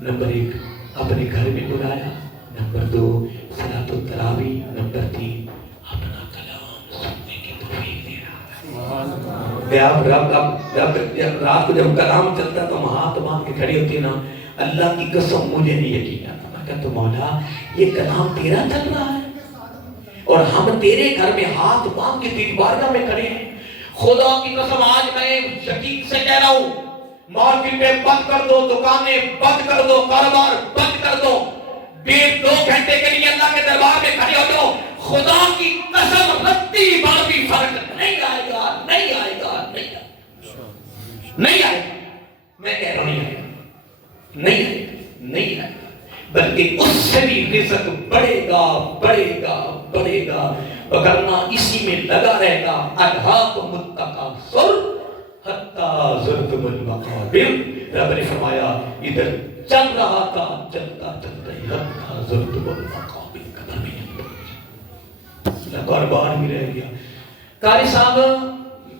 نمبر 1 اپنے گھر میں بلایا, نمبر 2 صلاۃ التراویح, نمبر 3 اپنا کلام سننے کی توفیق دے رہا ہے. رات کو جب کلام چلتا تو ہم ہاتھ باندھ کے کھڑی ہوتی نا, اللہ کی قسم مجھے نہیں یقین آتا. میں کہتا مولا یہ کلام تیرا چل رہا ہے اور ہم تیرے گھر میں ہاتھ باندھ کے تیری بارگاہ میں کھڑے ہیں. خدا کی قسم آج میں شکیق سے کہہ رہا ہوں, مارکیٹیں بند کر دو, دکانیں بند کر دو, کاروبار بند کر دو, 1.5-2 گھنٹے کے لیے اللہ کے دربار میں کھڑے ہو جاؤ. خدا کی قسم رتی باقی فرق نہیں آئے گا, نہیں آئے گا, نہیں آئے گا, نہیں آئے گا. میں کہہ رہا ہوں نہیں آئے گا, نہیں آئے گا, نہیں آئے گا. بلکہ اس سے بھی رزق بڑھے گا, بڑھے گا, بڑھے گا. وگرنہ اسی میں لگا رہے گا. الہاکم التکاثر حتی زرتم المقابر. رب نے فرمایا ادھر چل رہا تھا، چلتا چلتا ہی رب کا ضرورت بالمقابل قدم کاروبار بھی رہ گیا۔ قاری صاحب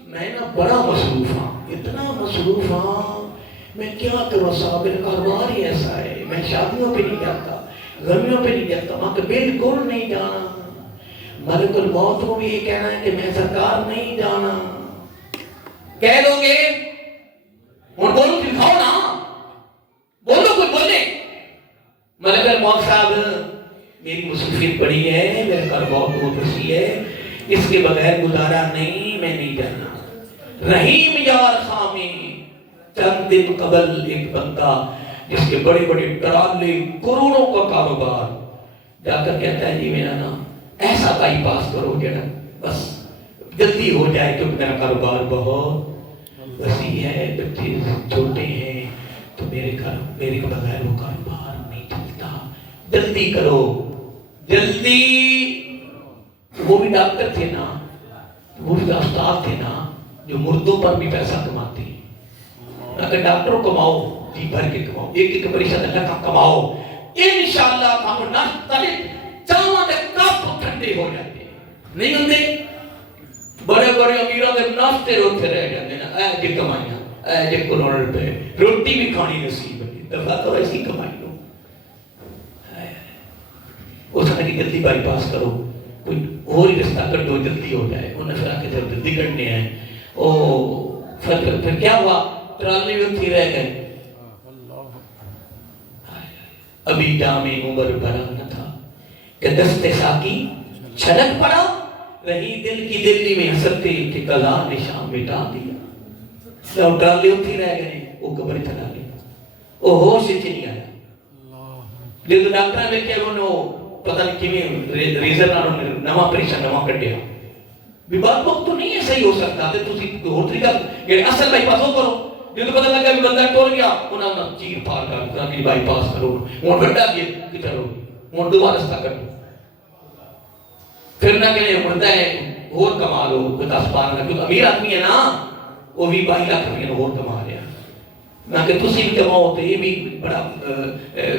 میں نا بڑا مصروف ہاں، اتنا مصروف ہاں، میں کیا کروں صاحب، میرا کاروبار ہی ایسا ہے، میں شادیوں پہ نہیں جاتا، غمیوں پہ نہیں جاتا، وہاں پہ بالکل نہیں جانا، ملک الموت کو بھی یہ کہنا ہے کہ میں سرکار نہیں جانا۔ کہہ دو گے اور بولو دکھاؤ نا، بولو کوئی بولے۔ ملک الموت صاحب میری مصروفیت بڑی ہے، میرا کاروبار بہت وسیع ہے، اس کے بغیر گزارا نہیں، میں نہیں جانا۔ رحیم یار خامی، چند دن قبل ایک بندہ جس کے بڑے بڑے ٹرالے کروڑوں کا کاروبار، جا کر کہتا ہے جی میرا نا ایسا بائی پاس کرو جڑا بس جلدی ہو جائے کیونکہ میرا کاروبار بہت وسیع ہے، بچے چھوٹے ہیں تو میرے بغیر وہ کاروبار نہیں چلتا، جلدی کرو جلدی۔ وہ بھی ڈاکٹر تھے نا، وہ بھی استاد تھے نا جو مردوں پر بھی پیسہ کماتے ہیں۔ اگر ڈاکٹروں کماؤ جی بھر کے کماؤ، ایک ایک پریشد اللہ کا کماؤ، انشاءاللہ کام چاہاں دے کپ ٹھنڈے ہو جاتے ہیں، نہیں ہوندے؟ بڑے بڑے امیروں کے ناشتے روتے رہ جاتے ہیں نا، اے جی کمائیاں، اے جی کروڑ روپے، روٹی بھی کھانی نصیب ہے، دفعہ تو ایسی کمائی لو۔ اس نے کہ جلدی بائی پاس کرو، کوئی اور ہی رستہ کر دو جلدی ہو جائے۔ انہوں نے فرا کہ جب جلدی کرنے ہیں پھر کیا ہوا، ٹرالی بھی اتھی رہ گئے۔ ابھی جامع عمر بھرا نہ تھا کہ دست ساقی چھلک پڑا، رہی دل کی دلی میں حسرتے کہ قضا نے شام مٹا دیا۔ جب ٹرالی اتھی رہ گئے وہ قبر چلا گیا، وہ ہوش وچ نہیں آیا۔ جب ڈاکٹر نے کہا انہوں پتہ نہیں کیویں ریزر نال نواں پریشن نواں کڈیا بھی بات وقت تو نہیں ہے صحیح ہو سکتا تے تسی اور طریقہ کہ اصل بائی پاس کرو۔ جب پتہ لگا کہ بندہ ٹول گیا انہاں نے چیر پار کر کے بائی پاس کرو، ہن بڑا کہ چلو ہن دوبارہ رستہ کڈو، پھر نہ کہ بندہ ہے اور کما لو، کوئی 10-12 لاکھ، کیونکہ امیر آدمی ہے نا وہ بھی 22 لاکھ روپے اور کما رہا نہ کہ تسی بھی کماؤ تو یہ بھی بڑا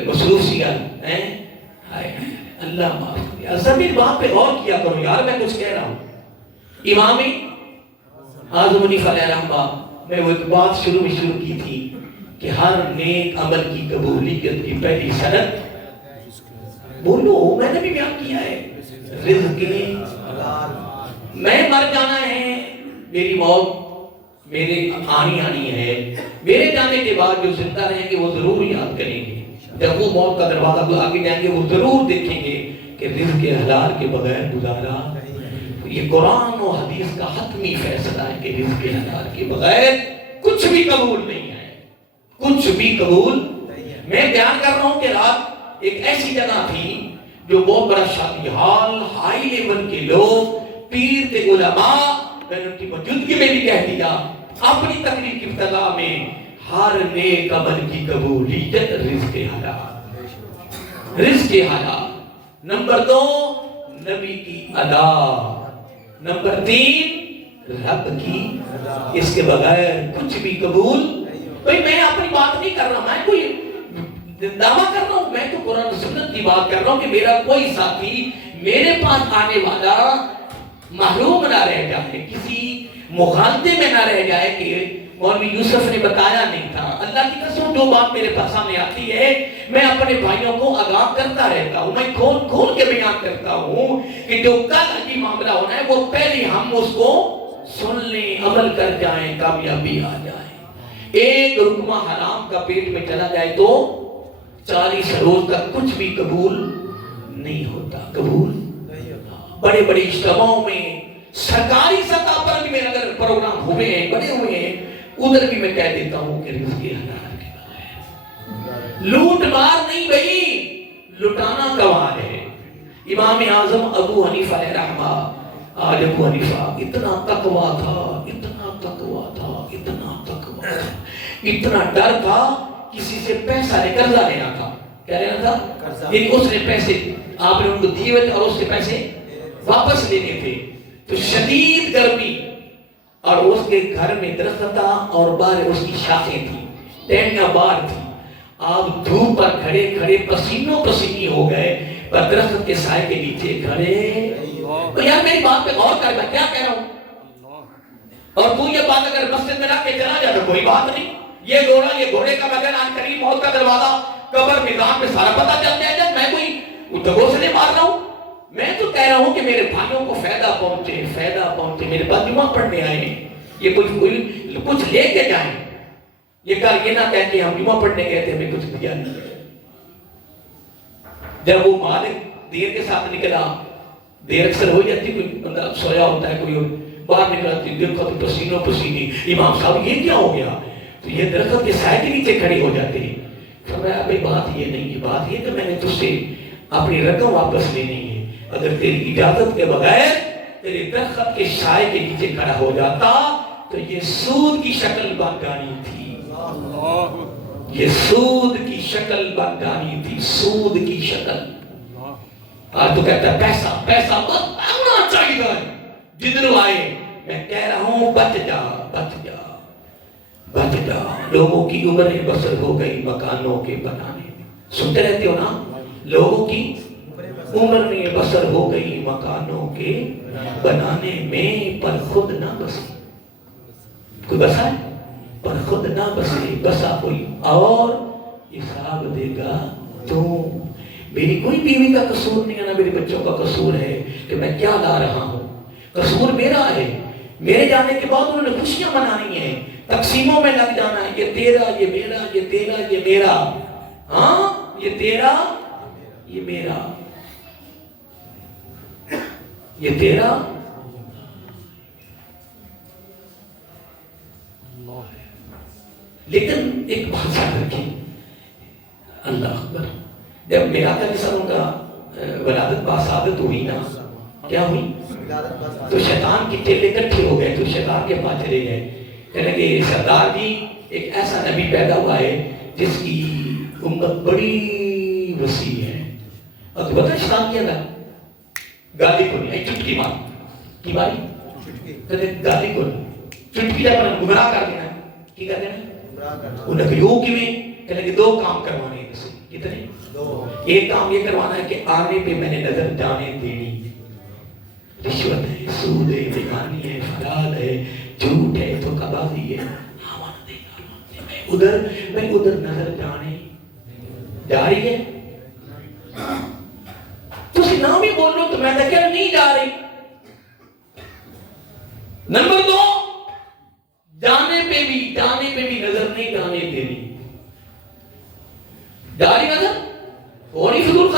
مصروف سی گل ہے۔ اللہ معاف کرے، زمین بات پہ غور کیا کرو یار، میں کچھ کہہ رہا ہوں۔ امام اعظم حنیفہ علیہ رحمہ، میں وہ ایک بات شروع کی تھی کہ ہر نیک عمل کی قبولیت کی پہلی شرط، بولو میں نے بھی بیان کیا ہے، رزق حلال۔ میں مر جانا ہے، میری موت میرے آنی ہے، میرے جانے کے بعد جو زندہ رہیں گے وہ ضرور یاد کریں گے، جب وہ موت کا دروازہ آگے جائیں گے وہ ضرور دیکھیں گے کہ رزق حلال کے بغیر گزارا۔ یہ قرآن و حدیث کا حتمی فیصلہ ہے کہ رزق حلال کے بغیر کچھ بھی قبول نہیں ہے، کچھ بھی قبول۔ میں بیان کر رہا ہوں کہ رات ایک ایسی جگہ تھی جو بہت بڑا شادی حال، ہائی لیول کے لوگ، پیر تے علماء، میں نے ان کی موجودگی میں بھی کہہ دیا اپنی تقریر کی ابتدا میں، ہر نیک عمل کی قبولیت رزق حلال، رزق حلال۔ نمبر 2 نبی کی ادا، نمبر 3 رب کی، اس کے بغیر کچھ بھی قبول۔ بھئی میں اپنی بات نہیں کر رہا، میں کوئی دعویٰ کر رہا ہوں، میں تو قرآن سنت کی بات کر رہا ہوں کہ میرا کوئی ساتھی میرے پاس آنے والا محروم نہ رہ جائے، کسی مغالطے میں نہ رہ جائے کہ مولوی یوسف نے بتایا نہیں تھا۔ اللہ کی قسم جو بات میرے پاس سامنے آتی ہے میں اپنے بھائیوں کو آگاہ کرتا رہتا ہوں، میں کھول کے بیان کرتا ہوں کہ جو کل عجیب معاملہ ہونا ہے وہ پہلے ہم اس کو سن لیں، عمل کر جائیں، کامیابی آ جائے۔ ایک رکمہ حرام کا پیٹ میں چلا جائے تو 40 روز تک کچھ بھی قبول نہیں ہوتا، قبول۔ بڑے بڑے اجتماعوں میں سرکاری سطح پر بھی میرے اگر پروگرام ہوئے ہیں، بڑے ہوئے ہیں، ادھر بھی میں کہہ دیتا ہوں کہ رزق حلال کے بغیر لوٹ مار نہیں بھئی، لٹانا کمال ہے۔ امام اعظم ابو حنیفہ علیہ رحمہ، آج ابو حنیفہ اتنا تقویٰ تھا، اتنا تقویٰ تھا، اتنا تقویٰ تھا، اتنا ڈر تھا، کسی سے پیسہ نہیں قرضہ لینا تھا، کیا لینا تھا؟ یعنی اس نے پیسے آپ نے ان کو دیے ہوئے اور اس کے پیسے واپس لینے تھے، تو شدید گرمی اور اس کے گھر میں درخت تھا اور باہر اس کی شاخیں تھی، ٹہنیاں بار تھی. آپ دھوپ پر کھڑے کھڑے پسینوں پسینی ہو گئے پر درخت کے سائے کے نیچے کھڑے. تو یار میری بات پہ غور کر, میں کیا کہہ رہا ہوں. اور تو یہ بات اگر مسجد میں رکھ کے چلا جائے تو کوئی بات نہیں. یہ گھوڑا, یہ گھوڑے کا وزن, آج قریب موت کا دروازہ, قبر, میدان میں سارا پتہ چل جائے گا. میں کوئی گھوسلے مار رہا ہوں. میں تو کہہ رہا ہوں کہ میرے بھائیوں کو فائدہ پہنچے, فائدہ پہنچے. میرے پاس جمعہ پڑھنے آئے ہیں, یہ کچھ لے کے جائیں. یہ نہ کہہ کہ ہم جمعہ پڑھنے گئے تھے, ہمیں کچھ دیا نہیں. جب وہ مالک دیر کے ساتھ نکلا, دیر اکثر ہو جاتی, کوئی بندہ سویا ہوتا ہے, کوئی باہر نکلتی, دیکھا تو پسینوں پسینی. امام صاحب یہ کیا ہو گیا؟ تو یہ درخت کے سائے کے نیچے کھڑے ہو جاتے ہیں. فرمایا بھائی بات یہ نہیں ہے, بات یہ کہ میں نے تجھ سے اپنی رقم واپس لینی ہے. اگر تیری اجازت کے بغیر تیرے درخت کے سائے کے نیچے کھڑا ہو جاتا تو یہ سود کی شکل بن جانی تھی. یہ سود کی شکل بن جانی تھی, سود کی شکل. آج تو کہتا ہے پیسہ پیسہ بس آنا چاہیے جدھر آئے. میں کہہ رہا ہوں بچ جا, بچ جا, بچ جا. لوگوں کی عمریں بسر ہو گئی مکانوں کے بنانے میں. سنتے رہتے ہو نا, لوگوں کی عمریں بسر ہو گئی مکانوں کے بنانے میں, پر خود نہ بسی. کوئی بسا ہے پر خود نہ بسے, بسا کوئی اور حساب دے گا تو. میری کوئی بیوی کا قصور نہیں ہے, نہ میرے بچوں کا قصور ہے کہ میں کیا لا رہا ہوں. قصور میرا ہے. میرے جانے کے بعد انہوں نے خوشیاں منانی ہیں, تقسیموں میں لگ جانا ہے. یہ تیرا, یہ میرا, یہ تیرا, یہ میرا. ہاں, یہ تیرا, یہ میرا, یہ تیرا. لیکن ایک بات یاد رکھیں, اللہ اکبر, جب میرا کا جسم کا ولادت باسعادت ہوئی نا, کیا ہوئی, تو شیطان کی چیلے اکٹھے ہو گئے. تو شیطان کے پاس چلے گئے, کہنے کہ سردار جی ایک ایسا نبی پیدا ہوا ہے جس کی امت بڑی وسیع ہے. اور تو پتہ شیطان کیا تھا, گالی کو نہیں, چٹکی مار کی ماری, کہتے گالی کو نہیں, چٹکی جب انہیں گمراہ کر دینا. کی کر دینا انہیں کہو کی میں, کہنے کہ دو کام کروانے ہیں. کتنے؟ ایک کام یہ کروانا ہے کہ آنے پہ میں نے نظر جانے دینی. رشوت ہے, سود ہے, بیگانی ہے, فساد ہے, جھوٹ ہے, دھوکہ بازی ہے, میں ادھر نظر جانے جا رہی ہے. تسی نام ہی بول لو تو میں کہہ نہیں جا رہی. نمبر 2, جانے پہ بھی نظر نہیں جانے دینی. جا رہی نظر ہو رہی, فضول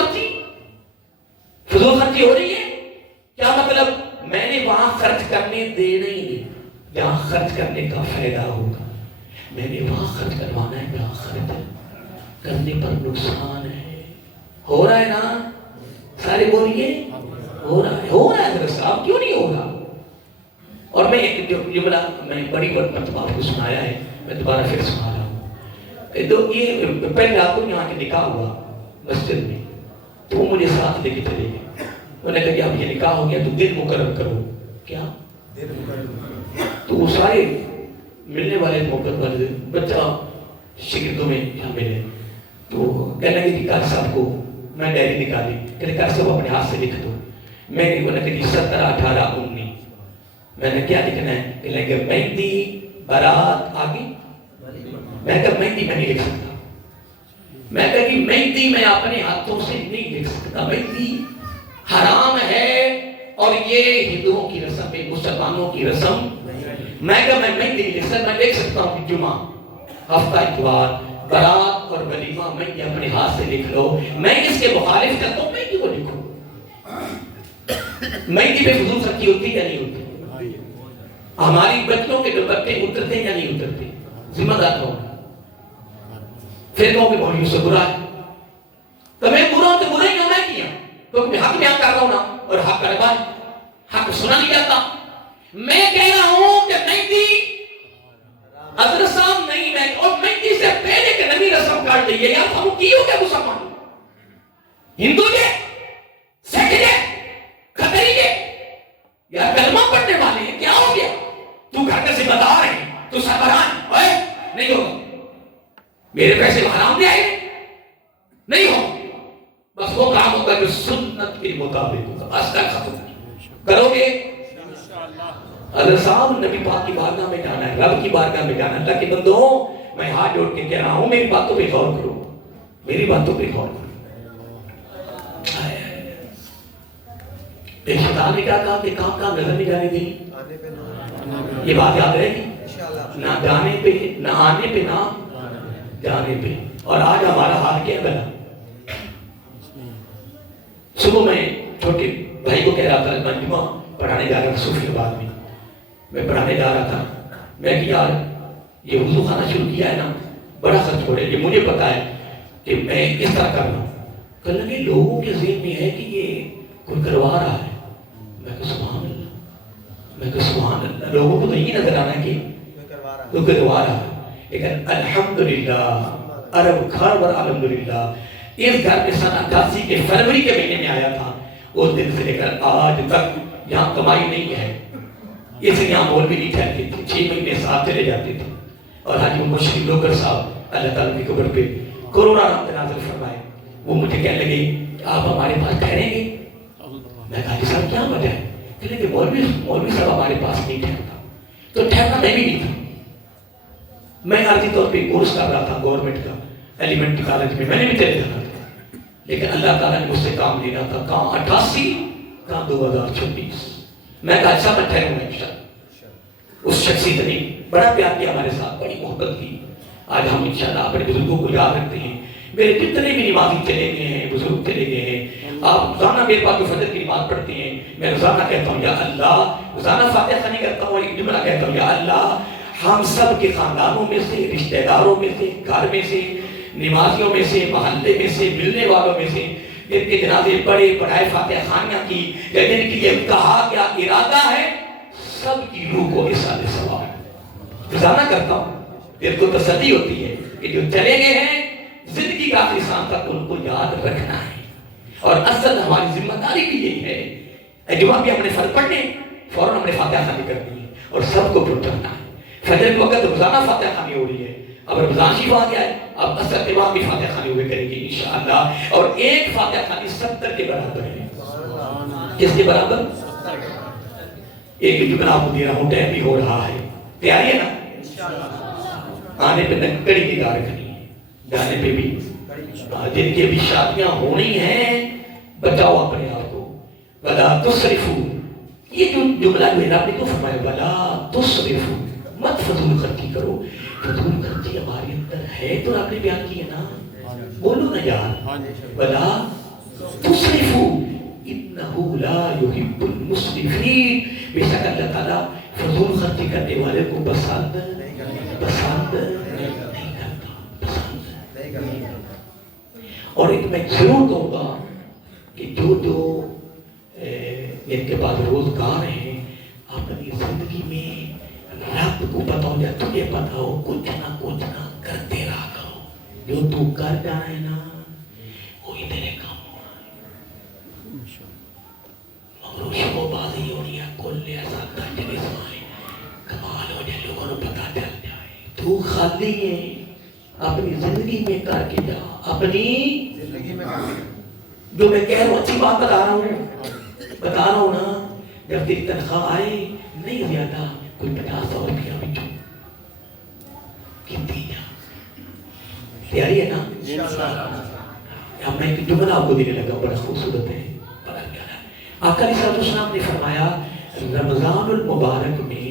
خرچی ہو رہی ہے. کیا مطلب؟ میں نے وہاں خرچ کرنے دینا ہی نہیں جہاں خرچ کرنے کا فائدہ ہوگا. میں نے وہاں خرچ کروانا ہے جہاں خرچ کرنے پر نقصان ہے. ہو رہا ہے نا, سارے بولیے ہو رہا ہے, ہو رہا ہے. درست صاحب کیوں نہیں ہوگا؟ اور میں ایک جملہ میں بڑی مرتبہ آپ کو سنایا ہے, میں دوبارہ پھر سنا رہا ہوں. تو یہ پہلے رات کو یہاں کے نکاح ہوا مسجد میں, تو وہ مجھے ساتھ لے کے چلے گئے. انہوں نے کہا کہ اب یہ نکاح ہو گیا تو دن مقرر کرو. کیا دن مقرر؟ تو وہ سارے ملنے والے موقع پر بچہ شگردوں میں شامل ہے. تو کہنے لگے کہ قاری صاحب کو میں ڈائری نکالی, کہنے قاری صاحب اپنے ہاتھ سے لکھ دو. میں نے کہا کہ 17 18 19. میں نے کیا لکھنا ہے؟ کہ لیں گے مہندی بارات آگے. میں کہا مہندی میں نہیں لکھ سکتا. میں کہا کہ مہندی میں اپنے ہاتھوں سے نہیں لکھ سکتا, مہندی حرام ہے اور یہ ہندوؤں کی رسم ہے, مسلمانوں کی رسم. میں کہا میں مہندی نہیں لکھ سکتا. میں لکھ سکتا ہوں کہ جمعہ, ہفتہ اتوار, بارات اور ولیمہ مہندی اپنے ہاتھ سے لکھ لو. میں اس کے مخالف کرتا ہوں مہندی کو لکھو. مہندی پہ فضول خرچی ہوتی یا نہیں ہوتی؟ ہماری بچوں کے دوپٹے اترتے یا نہیں اترتے؟ ذمہ دار کون؟ پھر کہوں کہ مولوی سے برا ہے. تو میں برا ہوں تو برا ہی نہ میں کیا, تو حق بیان کر رہا ہوں نا, اور حق کا بعد حق سنا نہیں جاتا. میں کہہ رہا ہوں کہ مہندی حضرت صاحب نہیں, میں اور مہندی سے پہلے کہ نبی رسم کر دیئے. یار ہم کی ہو کیا مسلمان؟ ہندو جے, سکھ جے, کھتری جے, یا کلمہ پڑھنے والے ہیں, کیا ہو گیا؟ تو گھر کا ذمہ دار ہے, تو سربراہ ہے, نہیں ہوگا. حرام لے آئے نہیں ہو، بس وہ کام ہوگا جو سنت کے مطابق ہوگا، بس کا ختم کرو گے۔ حضرت صاحب نبی پاک کی بارگاہ میں جانا ہے، رب کی بارگاہ میں جانا ہے۔ اللہ کے بندوں میں ہاتھ جوڑ کے کہہ رہا ہوں میری باتوں پہ غور کرو، میری باتوں پہ غور کرو۔ ایک شیطان نے کیا کہا کہ کام کام نظر نہیں جانے دی، یہ بات یاد رہے گی، نہ جانے پہ نہ آنے پہ نہ جانے پہ۔ اور آج ہمارا حال کیا بنا؟ صبح میں چھوٹے بھائی کو کہہ رہا تھا، میں جمعہ پڑھانے جا رہا تھا صوفی آباد میں پڑھانے جا رہا تھا، میں کہ یار یہ وضو خانہ شروع کیا ہے نا، بڑا خرچ ہو رہا ہے، یہ مجھے پتا ہے کہ میں اس طرح کر رہا ہوں۔ کہ لگے لوگوں کے ذہن میں ہے کہ یہ کوئی کروا رہا ہے، میں کہ سبحان اللہ، میں کہ سبحان اللہ، لوگوں کو تو یہ نظر آنا ہے کہ کوئی کروا رہا ہے، لیکن الحمدللہ عرب گھر اور الحمدللہ اس گھر میں سن 88 کے فروری کے مہینے میں آیا تھا، اس دن سے لے کر آج تک یہاں کمائی نہیں ہے، اس لیے یہاں مول بھی نہیں ٹھہرتے تھے، 6 مہینے ساتھ چلے جاتے تھے۔ اور حاجی مشرف لوگر صاحب اللہ تعالیٰ کی قبر پہ کورونا رحمت نازل فرمائے، وہ مجھے کہنے لگے کہ آپ ہمارے پاس ٹھہریں گے؟ میں کہا جی صاحب کیا وجہ ہے؟ کہنے کہ مولوی صاحب ہمارے پاس نہیں ٹھہرتا، تو ٹھہرنا میں بھی نہیں تھا۔ میں عارضی طور پہ کورس کر رہا تھا گورنمنٹ کا ایلیمنٹری کالج میں، میں نے بھی چلے جانا تھا، لیکن اللہ تعالیٰ نے مجھ سے کام لینا تھا، کام 88 کام 2026۔ میں کہا اچھا میں ٹھہروں گا انشاءاللہ۔ اس شخصیت نے بڑا پیار کیا ہمارے ساتھ، بڑی محبت کی۔ آج ہم انشاءاللہ اپنے بزرگوں کو یاد رکھتے ہیں، میرے جتنے بھی نمازی چلے گئے ہیں، بزرگ چلے گئے ہیں، آپ روزانہ میرے پاس جو فجر کی نماز پڑھتے ہیں، میں روزانہ کہتا ہوں یا اللہ، روزانہ فاتحہ نہیں کرتا ہوں، ایک جملہ کہتا ہوں یا اللہ، ہم سب کے خاندانوں میں سے، رشتہ داروں میں سے، گھر میں سے، نمازیوں میں سے، محلے میں سے، ملنے والوں میں سے جن کے جنازے پڑھے، پڑھائے، فاتحہ خانیاں کی، یا جن کے لیے کہا کیا ارادہ ہے، سب کی روح کو اصال ثواب روزانہ کرتا ہوں۔ دل کو تسلی ہوتی ہے کہ جو چلے گئے ہیں زندگی کا آخری سانس تک ان کو یاد رکھنا ہے، اور اصل ہماری ذمہ داری بھی یہی ہے۔ جمعہ بھی ہم نے فرض پڑھنے فوراً ہم نے فاتحہ خانی کرنی ہے اور سب کو پہنچانا ہے۔ فجر کے وقت روزانہ فاتحہ خانی ہو رہی ہے، اب رمضان شریف آ گیا ہے، اب اثر کے بعد بھی فاتحہ خانی ہوئے کریں گے انشاءاللہ، اور ایک فاتحہ خانی 70 کے برابر ہے۔ کس کے برابر؟ ایک جملہ آپ کو دے رہا ہوں، ٹائم بھی ہو رہا ہے، تیاری ہے نا؟ آنے پہ کڑی نگاہ رکھنی ہے، جانے پہ بھی، جن کے بھی شادیاں ہونی ہیں بچاؤ اپنے آپ کو۔ وَلَا تُسْرِفُوا، یہ جو جملہ میرا آپ نے تو فرمایا وَلَا تُسْرِفُوا، مت فضول خرچی کرو۔ فضول خرچی ہمارے اندر ہے تو آپ نے بیان کی ہے نا، بولو نا یار، وَلَا تُسْرِفُوا اِنَّهُ لَا يُحِبُّ الْمُسْرِفِينَ، بے شک اللہ تعالیٰ فضول خرچی کرنے والے کو پسند نہیں کرتا۔ اور ایک میں ضرور کہوں گا کہ جو ان کے پاس روزگار ہیں، اپنی زندگی میں رب کو پتا ہو یا تجھے پتا ہو، کچھ نہ کرتے رہا کرو، جو تو کر جانا ہے نا وہی تیرے کام ہونا ہے۔ مگر شبہ بازی ہونی ہے، کل ایسا کنجر اسمائے کمال ہو جائے، لوگوں کو پتا چل جائے تو خالی ہے، اپنی زندگی میں کر کے جا، اپنی زندگی میں جو میں کہہ رہا ہوں اچھی بات بتا رہا ہوں نا، جب تیری تنخواہ آئے نہیں زیادہ، کوئی 50 روپیہ بچو کتنی جا، تیاری ہے نا؟ اب میں ایک جملہ آپ کو دینے لگا، بڑا خوبصورت ہے، بڑا پیارا ہے۔ آقا علیہ السلام نے فرمایا رمضان المبارک میں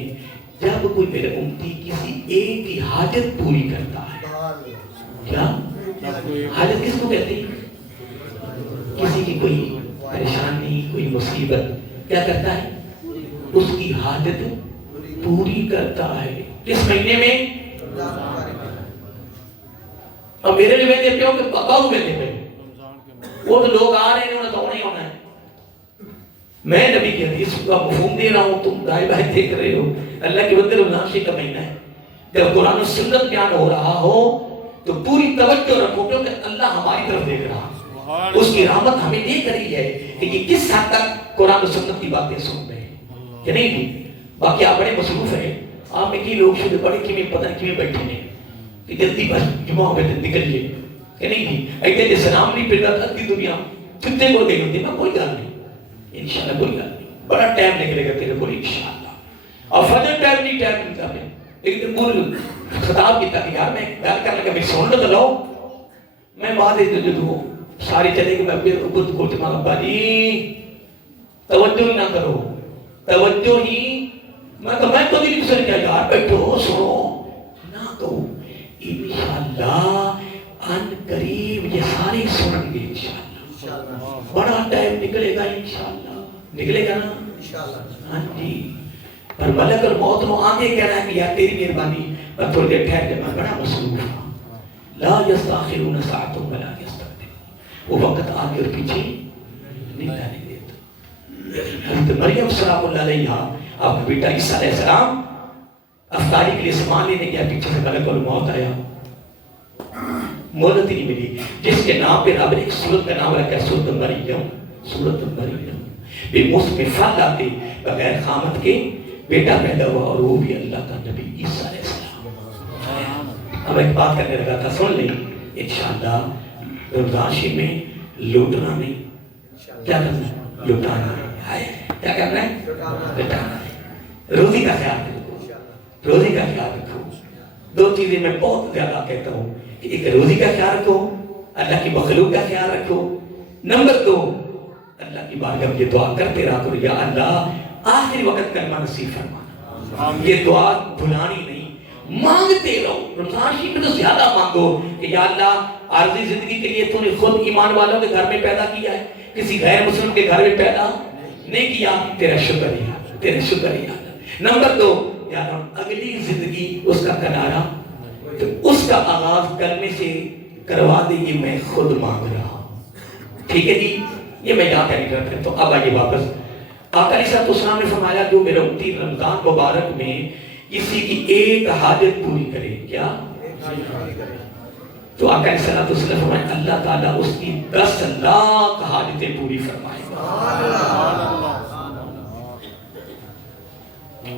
جب کوئی میرے امتی کسی ایک کی حاجت پوری کرتا ہے، کیا حاجت کس کو کہتے ہیں؟ کسی کی کوئی پریشانی، کوئی مصیبت، کیا کرتا ہے؟ اس کی حاجت پوری کرتا ہے۔ کس مہینے میں؟ اور میرے لیے میں دیتے ہوں کہ باباؤ میں دیتے ہیں، وہ تو لوگ آ رہے ہیں، انہیں تو ہونا ہی ہونا ہے۔ میں نبی کی حدیث کا مفہوم دے رہا ہوں، تم دائیں بائیں دیکھ رہے ہو۔ اللہ کے بندے رمضان شریف کا مہینہ ہے، جب قرآن و سنت بیان ہو رہا ہو تو پوری توجہ رکھو، کیونکہ اللہ ہماری طرف دیکھ رہا ہے، اس کی رحمت ہمیں دیکھ رہی ہے کہ یہ کس حد تک قرآن و سنت کی باتیں سن رہے ہیں کہ نہیں بھی۔ باقی آپ بڑے مصروف ہیں، آپ میں کی لوگ شدہ بڑے کیویں پتہ نہیں کیویں بیٹھے ہیں کہ جلدی بس جمعہ میں نکلیے، کہ نہیں جی ایتے جی سلام نہیں پھر رہا تھی دنیا کتے کو گئی ہوتی میں کوئی گل نہیں انشاءاللہ کوئی گل نہیں بڑا ٹائم نکلے گا تیرے کو انشاءاللہ اور فجر ٹائم نہیں کرنے ایک دن بول خطاب کیتا کہ یار میں گل کر لگا میں سن لو لو میں بعد جو ساری چلے کہ میں پھر خود کو تمہارا ابا جی توجہ ہی نہ کرو توجہ ہی میں تو نہیں سن کیا یار بیٹھو سنو نہ کہو انشاءاللہ ان قریب یہ سارے سنن گے انشاءاللہ بڑا ٹائم نکلے گا انشاءاللہ نکلے گا نا انشاءاللہ ہاں جی پر ملک الموت نو آگے کہنا ہے کہ یا تیری مہربانی میں تھوڑی دیر ٹھہر کے میں بڑا مصروف ہوں لا یستاخرون ساعۃ ولا یستقدمون وہ وقت آگے اور پیچھے نہیں جانے دیتا حضرت مریم سلام اللہ علیہا آپ کا بیٹا عیسیٰ علیہ السلام افطاری کے لیے سامان لینے گیا پیچھے سے ملک الموت آیا مہلت ہی نہیں ملی جس کے نام پہ رب نے ایک سورت کا نام رکھا سورت مریم سورت مریم بے مفت میں پھل آتے بغیر خامت کے بیٹا پیدا ہوا اور وہ بھی اللہ کا نبی عیسیٰ علیہ السلام اب ایک بات کرنے لگا تھا سن لیں انشاءاللہ رمضان شریف میں لوٹنا نہیں کیا کرنا ہے لوٹانا ہے کیا کرنا ہے لوٹانا ہے روزی کا خیال رکھو روزی کا خیال رکھو دو چیزیں میں بہت زیادہ کہتا ہوں کہ ایک روزی کا خیال رکھو اللہ کی مخلوق کا خیال رکھو نمبر دو اللہ کی بارگاہ میں یہ دعا کرتے رہا کرو یا اللہ آخری وقت کلمہ نصیب فرمانا یہ دعا بھلانی نہیں مانگتے رہو رمضان شریف میں تو زیادہ مانگو کہ یا اللہ عارضی زندگی کے لیے تو نے خود ایمان والوں کے گھر میں پیدا کیا ہے کسی غیر مسلم کے گھر میں پیدا نہیں کیا تیرا شکریہ نمبر دو یا رب اگلی زندگی اس کا کنارہ تو اس کا آغاز کرنے سے کروا دے یہ میں خود مانگ رہا ہوں ٹھیک ہے جی یہ میں یہاں کہنے کرتا ہوں تو اب آئیے واپس آقا علیہ السلام نے فرمایا جو میرے امتی رمضان مبارک میں کسی کی ایک حاجت پوری کرے کیا تو آقا علیہ السلام نے فرمایا اللہ تعالیٰ اس کی 10 لاکھ حاجتیں پوری فرمائے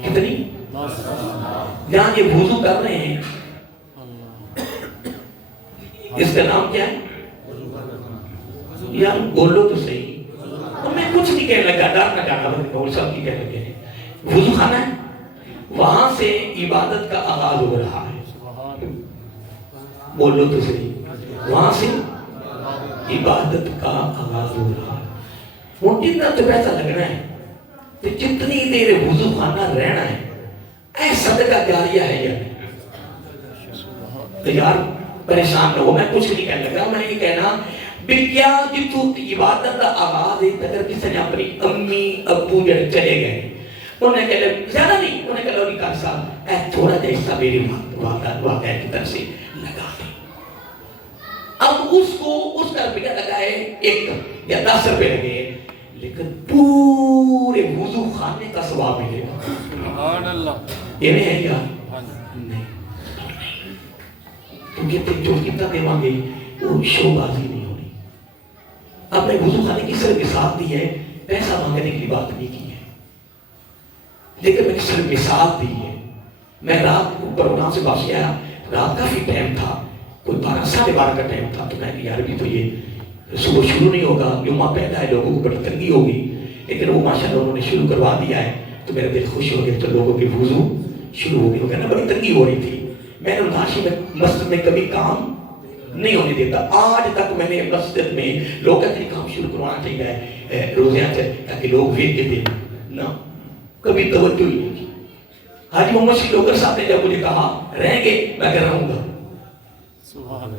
کتنی یہاں یہ وضو کر رہے ہیں اس کا نام کیا ہے یار بولو تو صحیح میں کچھ نہیں کہنے لگا ڈر نہ جانا اور سب کی کہنے لگے وضو خانہ ہے وہاں سے عبادت کا آغاز ہو رہا ہے بولو تو صحیح وہاں سے عبادت کا آغاز ہو رہا ہے وہ جتنا تو پیسہ لگنا ہے تو جتنی دیر وضو خانہ رہنا ہے اے صدقہ جاریہ ہے یار تو یار پریشان نہ ہو میں کچھ نہیں کہنے لگا میں یہ کہنا بکیا جتو عبادت کا آغاز ہے اگر کسی نے اپنی امی ابو جڑے چلے گئے انہیں کہہ لیں زیادہ نہیں انہیں کہہ لیں کہ کار صاحب اے تھوڑا جا حصہ میری واقعہ کی طرف سے لگا دیں اب اس کو اس کا روپیہ لگائے 1 یا 10 روپے لگے لیکن پورے وضو خانے کا ثواب ملے گا سبحان اللہ یہ نہیں ہے کیا نہیں کیونکہ جو کتنا دیوان گئی وہ شو بازی نہیں ہونی اب میں وضو خانے کی صرف مثال دی ہے پیسہ مانگنے کی بات نہیں کی ہے لیکن میں صرف مثال دی ہے میں رات کو پروگرام سے واپس آیا رات کافی ٹائم تھا کوئی 12:30 کا ٹائم تھا تو میں کہ یار بھی تو یہ صبح شروع نہیں ہوگا جمعہ پہلا ہے لوگوں کو بڑی تنگی ہوگی لیکن وہ ماشاءاللہ انہوں نے شروع کروا دیا ہے تو میرا دل خوش ہو گیا تو لوگوں کے وضو شروع ہو گئے وہ کہنا بڑی تنگی ہو رہی تھی میں نے رمضان میں مسجد میں کبھی کام نہیں ہونے دیتا آج تک میں نے مسجد میں لوگ کہتے ہیں کام شروع کروانا چاہیے روزیاں تاکہ لوگ ویٹ کے دیں نہ کبھی توجہ ہی نہیں کی حاجی محمد شیخ لوگر صاحب نے جب مجھے کہا رہیں گے میں کہہ رہوں گا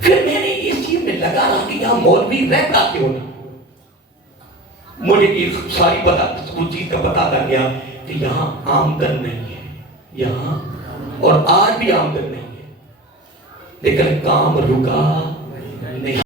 پھر میں نے اس چیز میں لگا رہا کہ یہاں مولوی رہتا کیوں نہیں مجھے یہ ساری پتا اس چیز کا پتا لگ گیا کہ یہاں آمدن نہیں ہے یہاں اور آج بھی آمدن نہیں ہے لیکن کام رکا نہیں